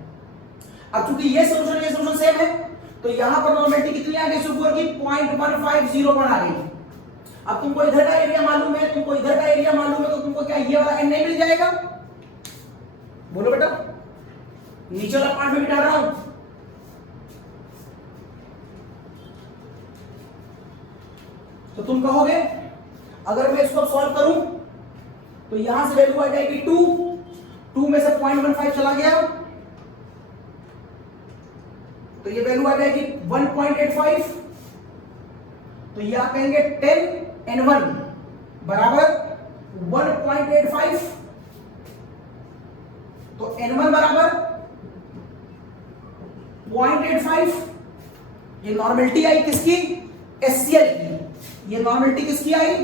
अब चूंकि ये सोल्यूशन सेम है तो यहां पर नॉर्मेलिटी कितनी आ गई H2O4 की? 0.1501 आ गई। अब तुमको इधर का एरिया मालूम है, तुमको इधर का एरिया मालूम है, तो तुमको क्या ये वाला n नहीं मिल जाएगा? बोलो बेटा, नीचे वाला पार्ट में बिठा रहा हूं। तो तुम कहोगे अगर मैं इसको सॉल्व करूं तो यहां से वैल्यू आ जाएगी 2 में से 0.15 चला गया तो ये वैल्यू आ जाएगी 1.85। तो ये आप कहेंगे 10N1 बराबर 1.85। तो N1 बराबर 0.85। ये नॉर्मेलिटी आई किसकी? HCl की। ये नॉर्मेलिटी किसकी आई?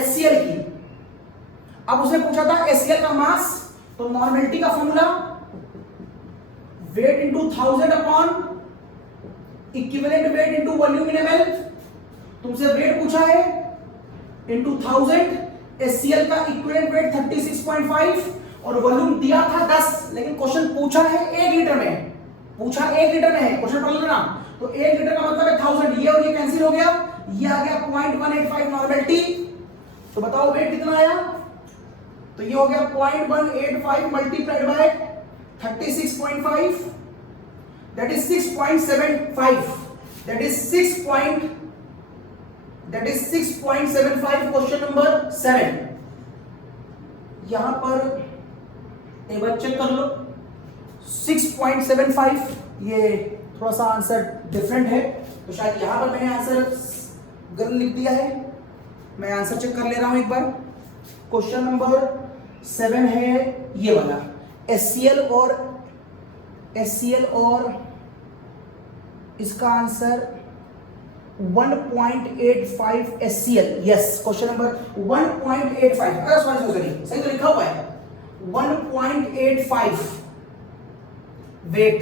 HCl की। अब उसने पूछा था HCl का मास, तो नॉर्मेलिटी का formula wait into 1000 upon equivalent weight into volume in ml। तुमसे वेट पूछा है इनटू 1000, HCl का इक्विवेलेंट वेट 36.5 और वॉल्यूम दिया था 10, लेकिन क्वेश्चन पूछा है 1 लीटर में। पूछा 1 लीटर में है, क्वेश्चन पढ़ लेना। तो 1 लीटर का मतलब है 1000, ये और ये कैंसिल हो गया, ये आ गया 0.185 नॉर्मेलिटी। तो बताओ वेट कितना आया? तो ये हो गया 0.185 multiplied by 36.5, that is 6.75, that is 6.75। Question number 7। यहां पर एक बार चेक कर लो 6.75, ये थोड़ा सा आंसर डिफरेंट है तो शायद यहां पर मैंने आंसर गलत लिख दिया है। मैं आंसर चेक कर ले रहा हूं एक बार। क्वेश्चन नंबर 7 है ये वाला, HCl और इसका answer 1.85 HCl। Yes, question number 1.85, sorry सही तो लिखा हुआ है 1.85 वेट।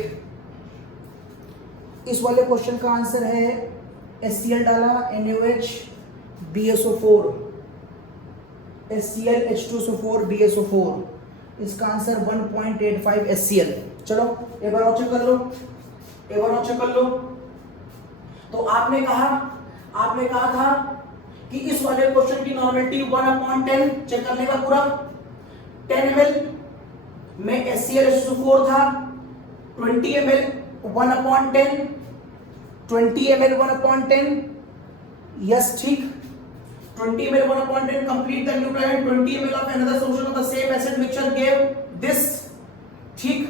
इस वाले क्वेश्चन का आंसर है HCl डाला NaOH BSO4, HCl H2SO4 BSO4, इसका आंसर 1.85 HCl। चलो एक बार और चेक कर लो, तो आपने कहा था कि इस वाले क्वेश्चन की नॉर्मेलिटी 1/10 चेक करने का पूरा 10 ml में HCl H2O4 था, 20 ml 1/10, 20 ml 1/10। यस ठीक, 20 ml 1/10 complete the nucleotide, 20 ml of another solution of the same acid mixture gave this। ठीक,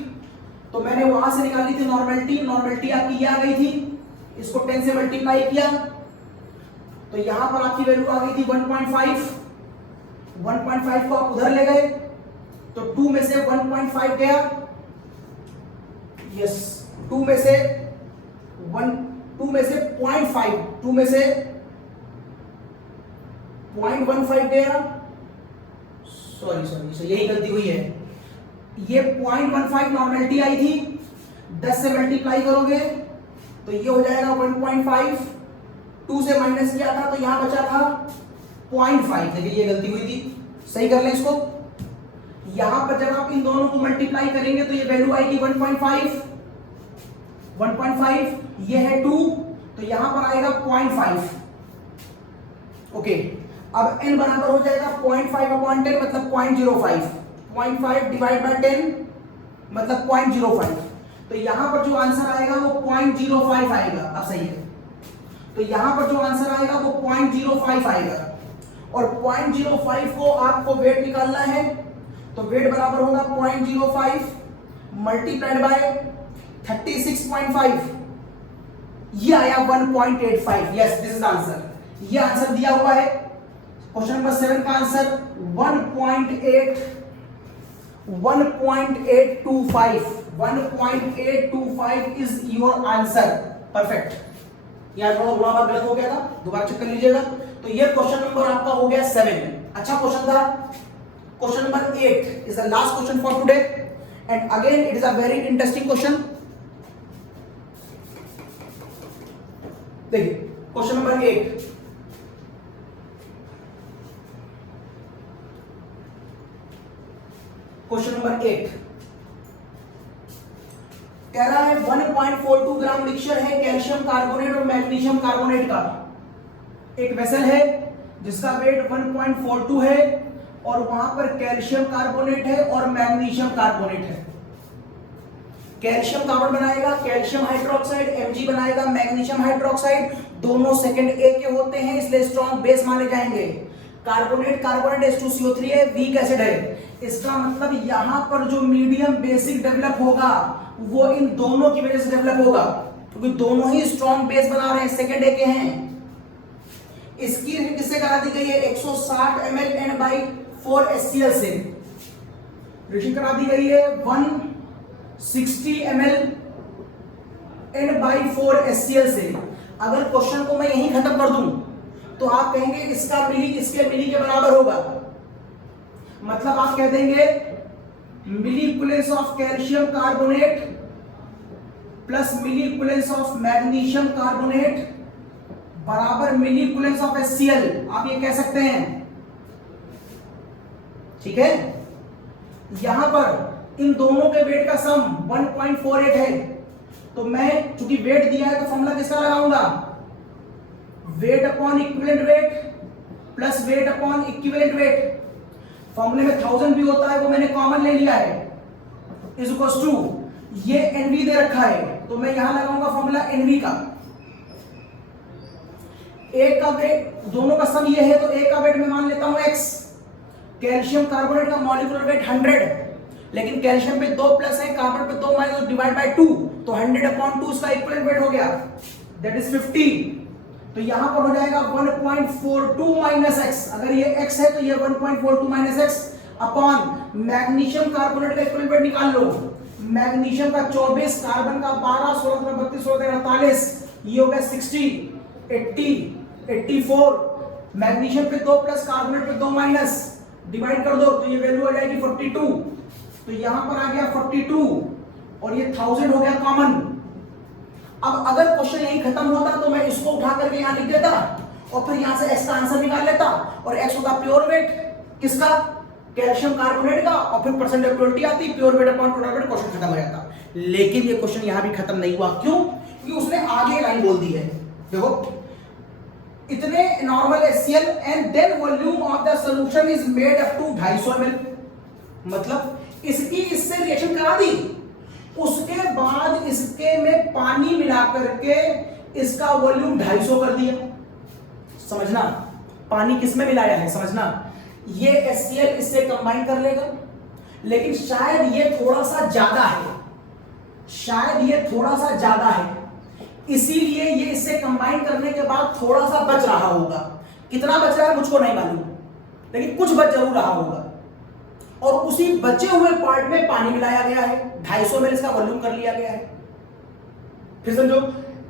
तो मैंने वहां से निकाली थी नॉर्मेलिटी आपकी ये आ गई थी, इसको 10 से मल्टीप्लाई किया तो यहां पर आपकी वैल्यू आ गई थी 1.5 को आप उधर ले गए तो 2 में से 1.5 गया। यस, 2 में से 0.15 गया। सॉरी यही गलती हुई है। ये 0.15 नॉर्मेलिटी आई थी, 10 से मल्टीप्लाई करोगे तो ये हो जाएगा 1.5, 2 से माइनस किया था तो यहां बचा था 0.5। देखिए ये गलती हुई थी, सही कर लें इसको। यहां पर जब आप इन दोनों को मल्टीप्लाई करेंगे तो ये वैल्यू आएगी 1.5, ये है 2 तो यहां पर आएगा 0.5। ओके, अब n बराबर हो जाएगा 0.5/10 मतलब 0.05, 0.5 डिवाइड बाय 10 मतलब 0.05। तो यहां पर जो आंसर आएगा वो 0.05 आएगा। अब सही है, तो यहां पर जो आंसर आएगा वो 0.05 आएगा, और 0.05 को आपको वेट निकालना है, तो वेट बराबर होगा 0.05 मल्टीप्लाइड बाय 36.5, ये आया 1.85। Yes, this is answer. ये आंसर दिया हुआ है क्वेश्चन नंबर 7 का answer 1.825 is your answer. Perfect. यहां थोड़ा गुणा भाग गलत हो गया था, दोबारा चेक कर लीजिएगा। तो ये क्वेश्चन नंबर आपका हो गया 7। अच्छा क्वेश्चन था। Question number 8 is the last question for today and again it is a very interesting question. देखिए क्वेश्चन नंबर 8, क्वेश्चन नंबर 8 कह रहा है 1.42 ग्राम मिक्सचर है कैल्शियम कार्बोनेट और मैग्नीशियम कार्बोनेट का। एक वेसल है जिसका वेट 1.42 है और वहां पर कैल्शियम कार्बोनेट है और मैग्नीशियम कार्बोनेट है। कैल्शियम कार्बन बनाएगा कैल्शियम हाइड्रोक्साइड, Mg बनाएगा मैग्नीशियम हाइड्रोक्साइड, दोनों सेकंड ए के होते हैं इसलिए स्ट्रॉन्ग बेस माने जाएंगे। कार्बोनेट H2CO3 है, वीक एसिड है। इसका मतलब यहां पर जो मीडियम बेसिक डेवलप होगा वो इन दोनों की वजह से डेवलप होगा, क्योंकि दोनों ही स्ट्रॉन्ग बेस बना रहे हैं, सेकंड ए के हैं। इसकी किससे करा दी गई है 160 ml N/4 HCl से रेशियो करा दी गई है 160 ml N/4 HCl से। अगर क्वेश्चन को मैं यहीं खत्म कर दूं तो आप कहेंगे इसका मिली इसके मिली के बराबर होगा, मतलब आप कह देंगे मिली equivalence of calcium carbonate plus milli equivalence of magnesium carbonate बराबर मिली इक्विवेलेंस ऑफ HCl। आप ये कह सकते हैं, ठीक है। यहां पर इन दोनों के वेट का सम 1.48 है, तो मैं चूंकि वेट दिया है तो फॉर्मूला किसका लगाऊंगा, weight upon equivalent weight plus weight upon equivalent wait. फॉर्मूले में 1000 भी होता है, वो मैंने कॉमन ले लिया है, इज इक्वल्स टू ये Nv दे रखा है तो मैं यहां लगाऊंगा फॉर्मूला Nv का। एक का वेट, दोनों का सम ये है तो एक का वेट मैं मान लेता हूं x। कैल्शियम कार्बोनेट का मॉलिक्यूलर वेट 100, लेकिन कैल्शियम पे 2 प्लस है, कार्बन पे 2 माइनस, डिवाइड बाय 2, तो 100/2 इसका इक्विवेलेंट वेट हो गया, दैट इज 50। तो यहां पर हो जाएगा 1.42 माइनस x। अगर ये x है तो ये 1.42 minus x upon magnesium carbonate का इक्विवेलेंट वेट निकाल लो। मैग्नीशियम का 24, कार्बन का 12, 16 32, 16 48, ये हो गया 60, 80, 84। मैग्नीशियम पे 2 प्लस, कार्बोनेट पे 2 माइनस, डिवाइड कर दो तो ये वैल्यू आ जाएगी 42। तो यहां पर आ गया 42 और ये 1000 हो गया कॉमन। अब अगर क्वेश्चन यही खत्म होता तो मैं इसको उठा करके यहां लिख देता और फिर यहां से x का आंसर निकाल लेता, और x होता प्योर वेट किसका, कैल्शियम कार्बोनेट का, और फिर परसेंटेज प्योरिटी आती, pure weight upon total weight, question खत्म हो जाता। लेकिन ये क्वेश्चन यहां भी खत्म नहीं हुआ, क्यों, क्योंकि उसने आगे लाइन बोल दी है। देखो, इतने normal HCl and then volume of the solution is made up to 250 ml, मतलब इसकी इससे रिएक्शन करा दी, उसके बाद इसके में पानी मिला करके इसका वॉल्यूम 250 कर दिया। समझना, पानी किसमें मिलाया है, समझना। ये HCl इससे कंबाइन कर लेगा, लेकिन शायद ये थोड़ा सा ज्यादा है, शायद ये थोड़ा सा ज्यादा है, इसीलिए ये इससे कंबाइन करने के बाद थोड़ा सा बच रहा होगा। कितना बच रहा है मुझको नहीं मालूम, लेकिन कुछ बच जरूर रहा होगा, और उसी बचे हुए पार्ट में पानी मिलाया गया है, 250 ml इसका वॉल्यूम कर लिया गया है। फिर समझो,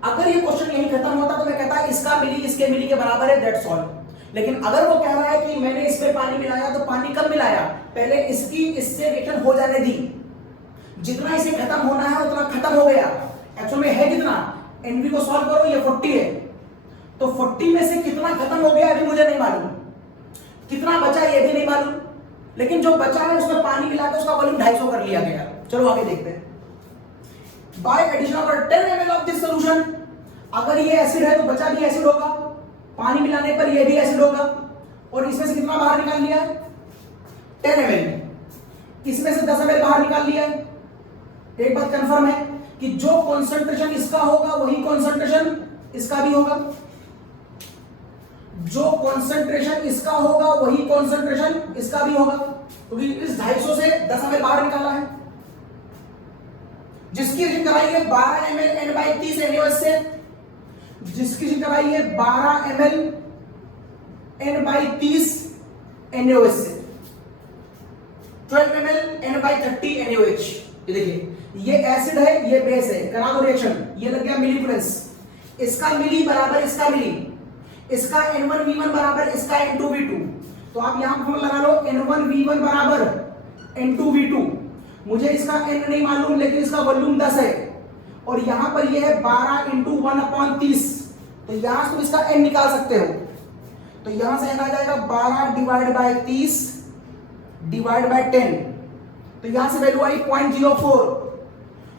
अगर ये क्वेश्चन यहीं खत्म होता तो मैं कहता इसका मिली इसके मिली के बराबर है, दैट्स ऑल। लेकिन अगर वो कह रहा है कि मैंने इसमें पानी मिलाया, तो पानी कब मिलाया, पहले इसकी इससे रिएक्शन हो जाने दी, जितना इसे खत्म होना है उतना खत्म हो गया। एक्चुअल में है कितना, Nv को सॉल्व करो, ये 40 है, तो 40 में से कितना खत्म हो गया अभी मुझे नहीं मालूम, कितना बचा ये भी नहीं मालूम, लेकिन जो बचा है उसमें पानी मिला के उसका वॉल्यूम 250 कर लिया गया। चलो आगे देखते हैं। By addition of 10 ml of this solution, अगर ये एसिड है तो बचा भी एसिड होगा, पानी मिलाने पर ये भी एसिड होगा, और इसमें से कितना बाहर निकाल लिया है 10 ml, इसमें से 10 ml बाहर निकाल लिया है। एक बात कंफर्म है कि जो कॉन्सेंट्रेशन इसका होगा वही कॉन्सेंट्रेशन इसका भी होगा, जो कॉन्सेंट्रेशन इसका होगा वही कॉन्सेंट्रेशन इसका भी होगा, क्योंकि इस 250 से 10 ml बाहर निकाला है। जिसकी रीडिंग कराई है 12 ml N/30 NaOH से, जिसकी रीडिंग कराई है 12 ml N/30 NaOH से, 12 ml N/30 NaOH। ये देखिए, ये एसिड है ये बेस है, करा दो रिएक्शन, ये लग गया मिलीफ्लुएंस, इसका मिली बराबर इसका मिली, इसका N1V1 बराबर इसका N2V2। तो आप यहां फॉर्मूला लगा लो N1V1 बराबर N2V2। मुझे इसका N नहीं मालूम लेकिन इसका वॉल्यूम 10 है, और यहां पर ये है 12 × 1/30, तो यहां से तुम इसका N निकाल सकते हो। तो यहां से N आ जाएगा 12 / 30 / 10, तो यहां से वैल्यू आई 0.04।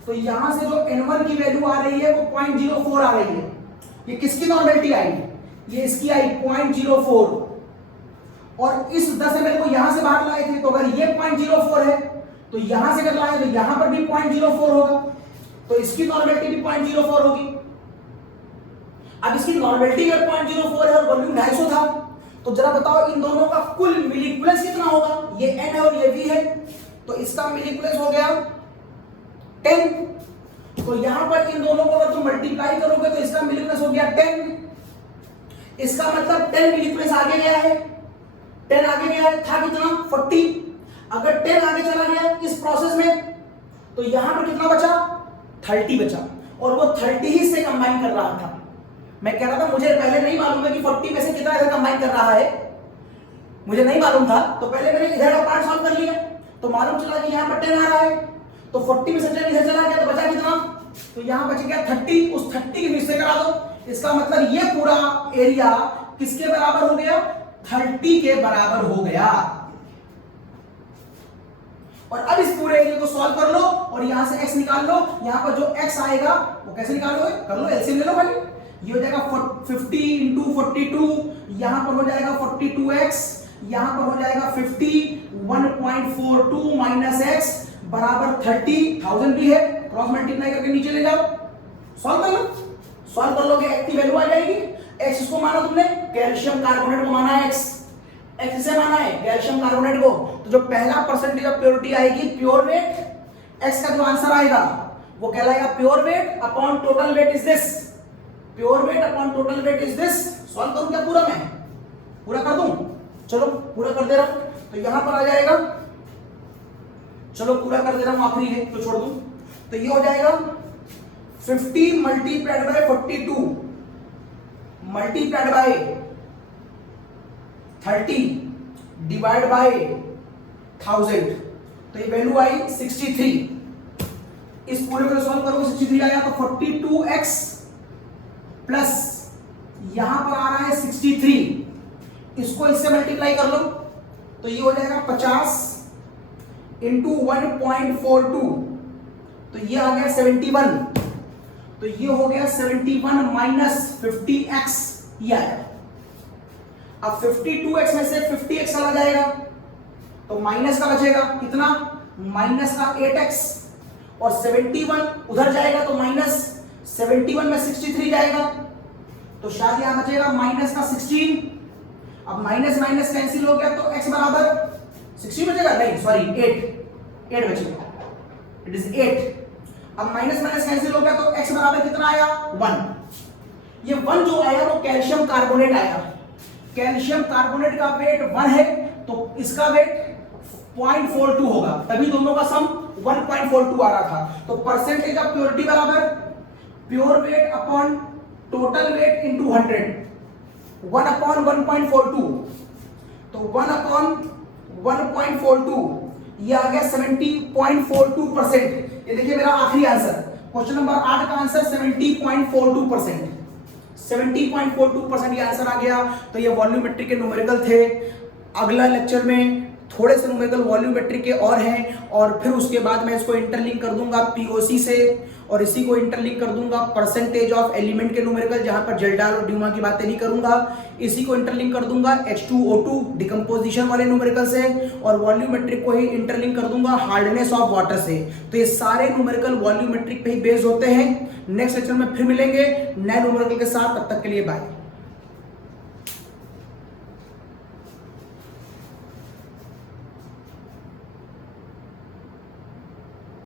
तो यहां से जो N1 की वैल्यू आ रही है वो 0.04 आ रही है। ये किसकी नॉर्मेलिटी आई? ये इसकी आई 0.04, और इस 10 ml को यहां से बाहर लाए थे, तो अगर ये 0.04 है तो यहां से अगर लाए तो यहां पर भी 0.04 होगा, तो इसकी नॉर्मेलिटी भी 0.04 होगी। अब इसकी नॉर्मेलिटी अगर 0.04 है और वॉल्यूम 250 था, तो जरा बताओ इन दोनों का कुल मिलीक्यूलेंस कितना होगा? ये N है और ये V है, तो इसका मिलीक्यूलेंस हो गया 10। तो यहां पर इन दोनों को अगर तुम मल्टीप्लाई करोगे तो इसका मिलीक्यूलेंस हो गया 10। इसका मतलब 10 मिलीक्यूलेंस आगे गया है, 10 आगे गया है, था कितना 40। अगर 10 आगे चला गया इस प्रोसेस में तो यहां पर कितना बचा 30 बचा, और वो 30 ही से कंबाइन कर रहा था। मैं कह रहा था मुझे पहले नहीं मालूम है कि 40 में से कितना इधर कंबाइन कर रहा है, मुझे नहीं मालूम था, तो पहले मैंने इधर का पार्ट सॉल्व कर लिया, तो मालूम चला कि यहां पर 10 आ रहा है, तो 40 में से 10 इधर चला गया तो बचा कितना, तो यहां बच गया 30। उस 30 के हिस्से करा दो, इसका मतलब ये पूरा एरिया किसके बराबर हो गया 30 के बराबर हो गया। और अब इस पूरे एरिया को सॉल्व कर लो और यहां से x निकाल लो। यहां पर जो x आएगा वो कैसे निकालोगे, कर लो एलसीएम ले लो भाई। ये हो जाएगा 50 × 42, यहां पर हो जाएगा 42x, यहां पर हो जाएगा 50, 1.42 माइनस x बराबर 30, 1000 भी है, क्रॉस मल्टीप्लाई करके नीचे ले जाओ, सॉल्व कर लो। सॉल्व कर लोगे x की वैल्यू आ जाएगी। x इसको माना तुमने कैल्शियम कार्बोनेट को माना है, x से माना है कैल्शियम कार्बोनेट को, तो जो पहला परसेंटेज ऑफ प्योरिटी आएगी प्योर वेट, x का जो आंसर आएगा वो कहलाएगा pure weight upon total weight is this, pure weight upon total weight is this. Solve करूं क्या पूरा, मैं पूरा कर दूं, चलो पूरा कर दे रहा हूं, तो यहां पर आ जाएगा, चलो पूरा कर दे रहा हूं, आखिरी है तो छोड़ दूं, तो ये हो जाएगा 50 multiplied by 42 multiplied by 30 divide by 1000, तो ये वैल्यू आई 63। इस पूरे को सॉल्व करो 63 आया तो 42x प्लस यहां पर आ रहा है 63, इसको इससे मल्टीप्लाई कर लो तो ये हो जाएगा 50 इंटू 1.42, तो ये आ गया 71, तो ये हो गया 71 माइनस 50x, ये आया। अब 52x में से 50x चला जाएगा तो माइनस का बचेगा कितना, माइनस का 8x, और 71 उधर जाएगा तो माइनस 71 में 63 जाएगा, तो शायद यहां बचेगा माइनस का 16। अब माइनस माइनस कैंसिल हो गया तो x बराबर 16 बचेगा, नहीं सॉरी 8 बचेगा, इट इज 8। अब माइनस माइनस कैंसिल हो गया तो x बराबर कितना आया 1। ये 1 जो आया वो कैल्शियम कार्बोनेट आया, कैल्शियम कार्बोनेट का वेट 1 है तो इसका वेट 0.42 होगा, तभी दोनों का सम 1.42 आ रहा था। तो परसेंटेज ऑफ प्योरिटी बराबर pure weight upon total weight into 100, 1 upon 1.42, तो 1 अपॉन 1.42 ये आ गया 70.42%। ये देखिए मेरा आखिरी आंसर, क्वेश्चन नंबर 8 का आंसर 70.42%, 70.42% ये आंसर आ गया। तो ये वॉल्यूमेट्री के न्यूमेरिकल थे। अगला लेक्चर में थोड़े से न्यूमेरिकल वॉल्यूमेट्रिक के और हैं, और फिर उसके बाद मैं इसको इंटरलिंक कर दूंगा पीओसी से, और इसी को इंटरलिंक कर दूंगा परसेंटेज ऑफ एलिमेंट के न्यूमेरिकल, जहां पर जेल्डाल और ड्यूमा की बातें नहीं करूंगा। इसी को इंटरलिंक कर दूंगा H2O2 डिकम्पोजिशन वाले न्यूमेरिकल से, और वॉल्यूमेट्रिक को ही इंटरलिंक कर दूंगा हार्डनेस ऑफ वाटर से। तो ये सारे न्यूमेरिकल वॉल्यूमेट्रिक पे ही बेस्ड होते हैं। नेक्स्ट लेक्चर में फिर मिलेंगे नए न्यूमेरिकल के साथ, तब तक के लिए बाय।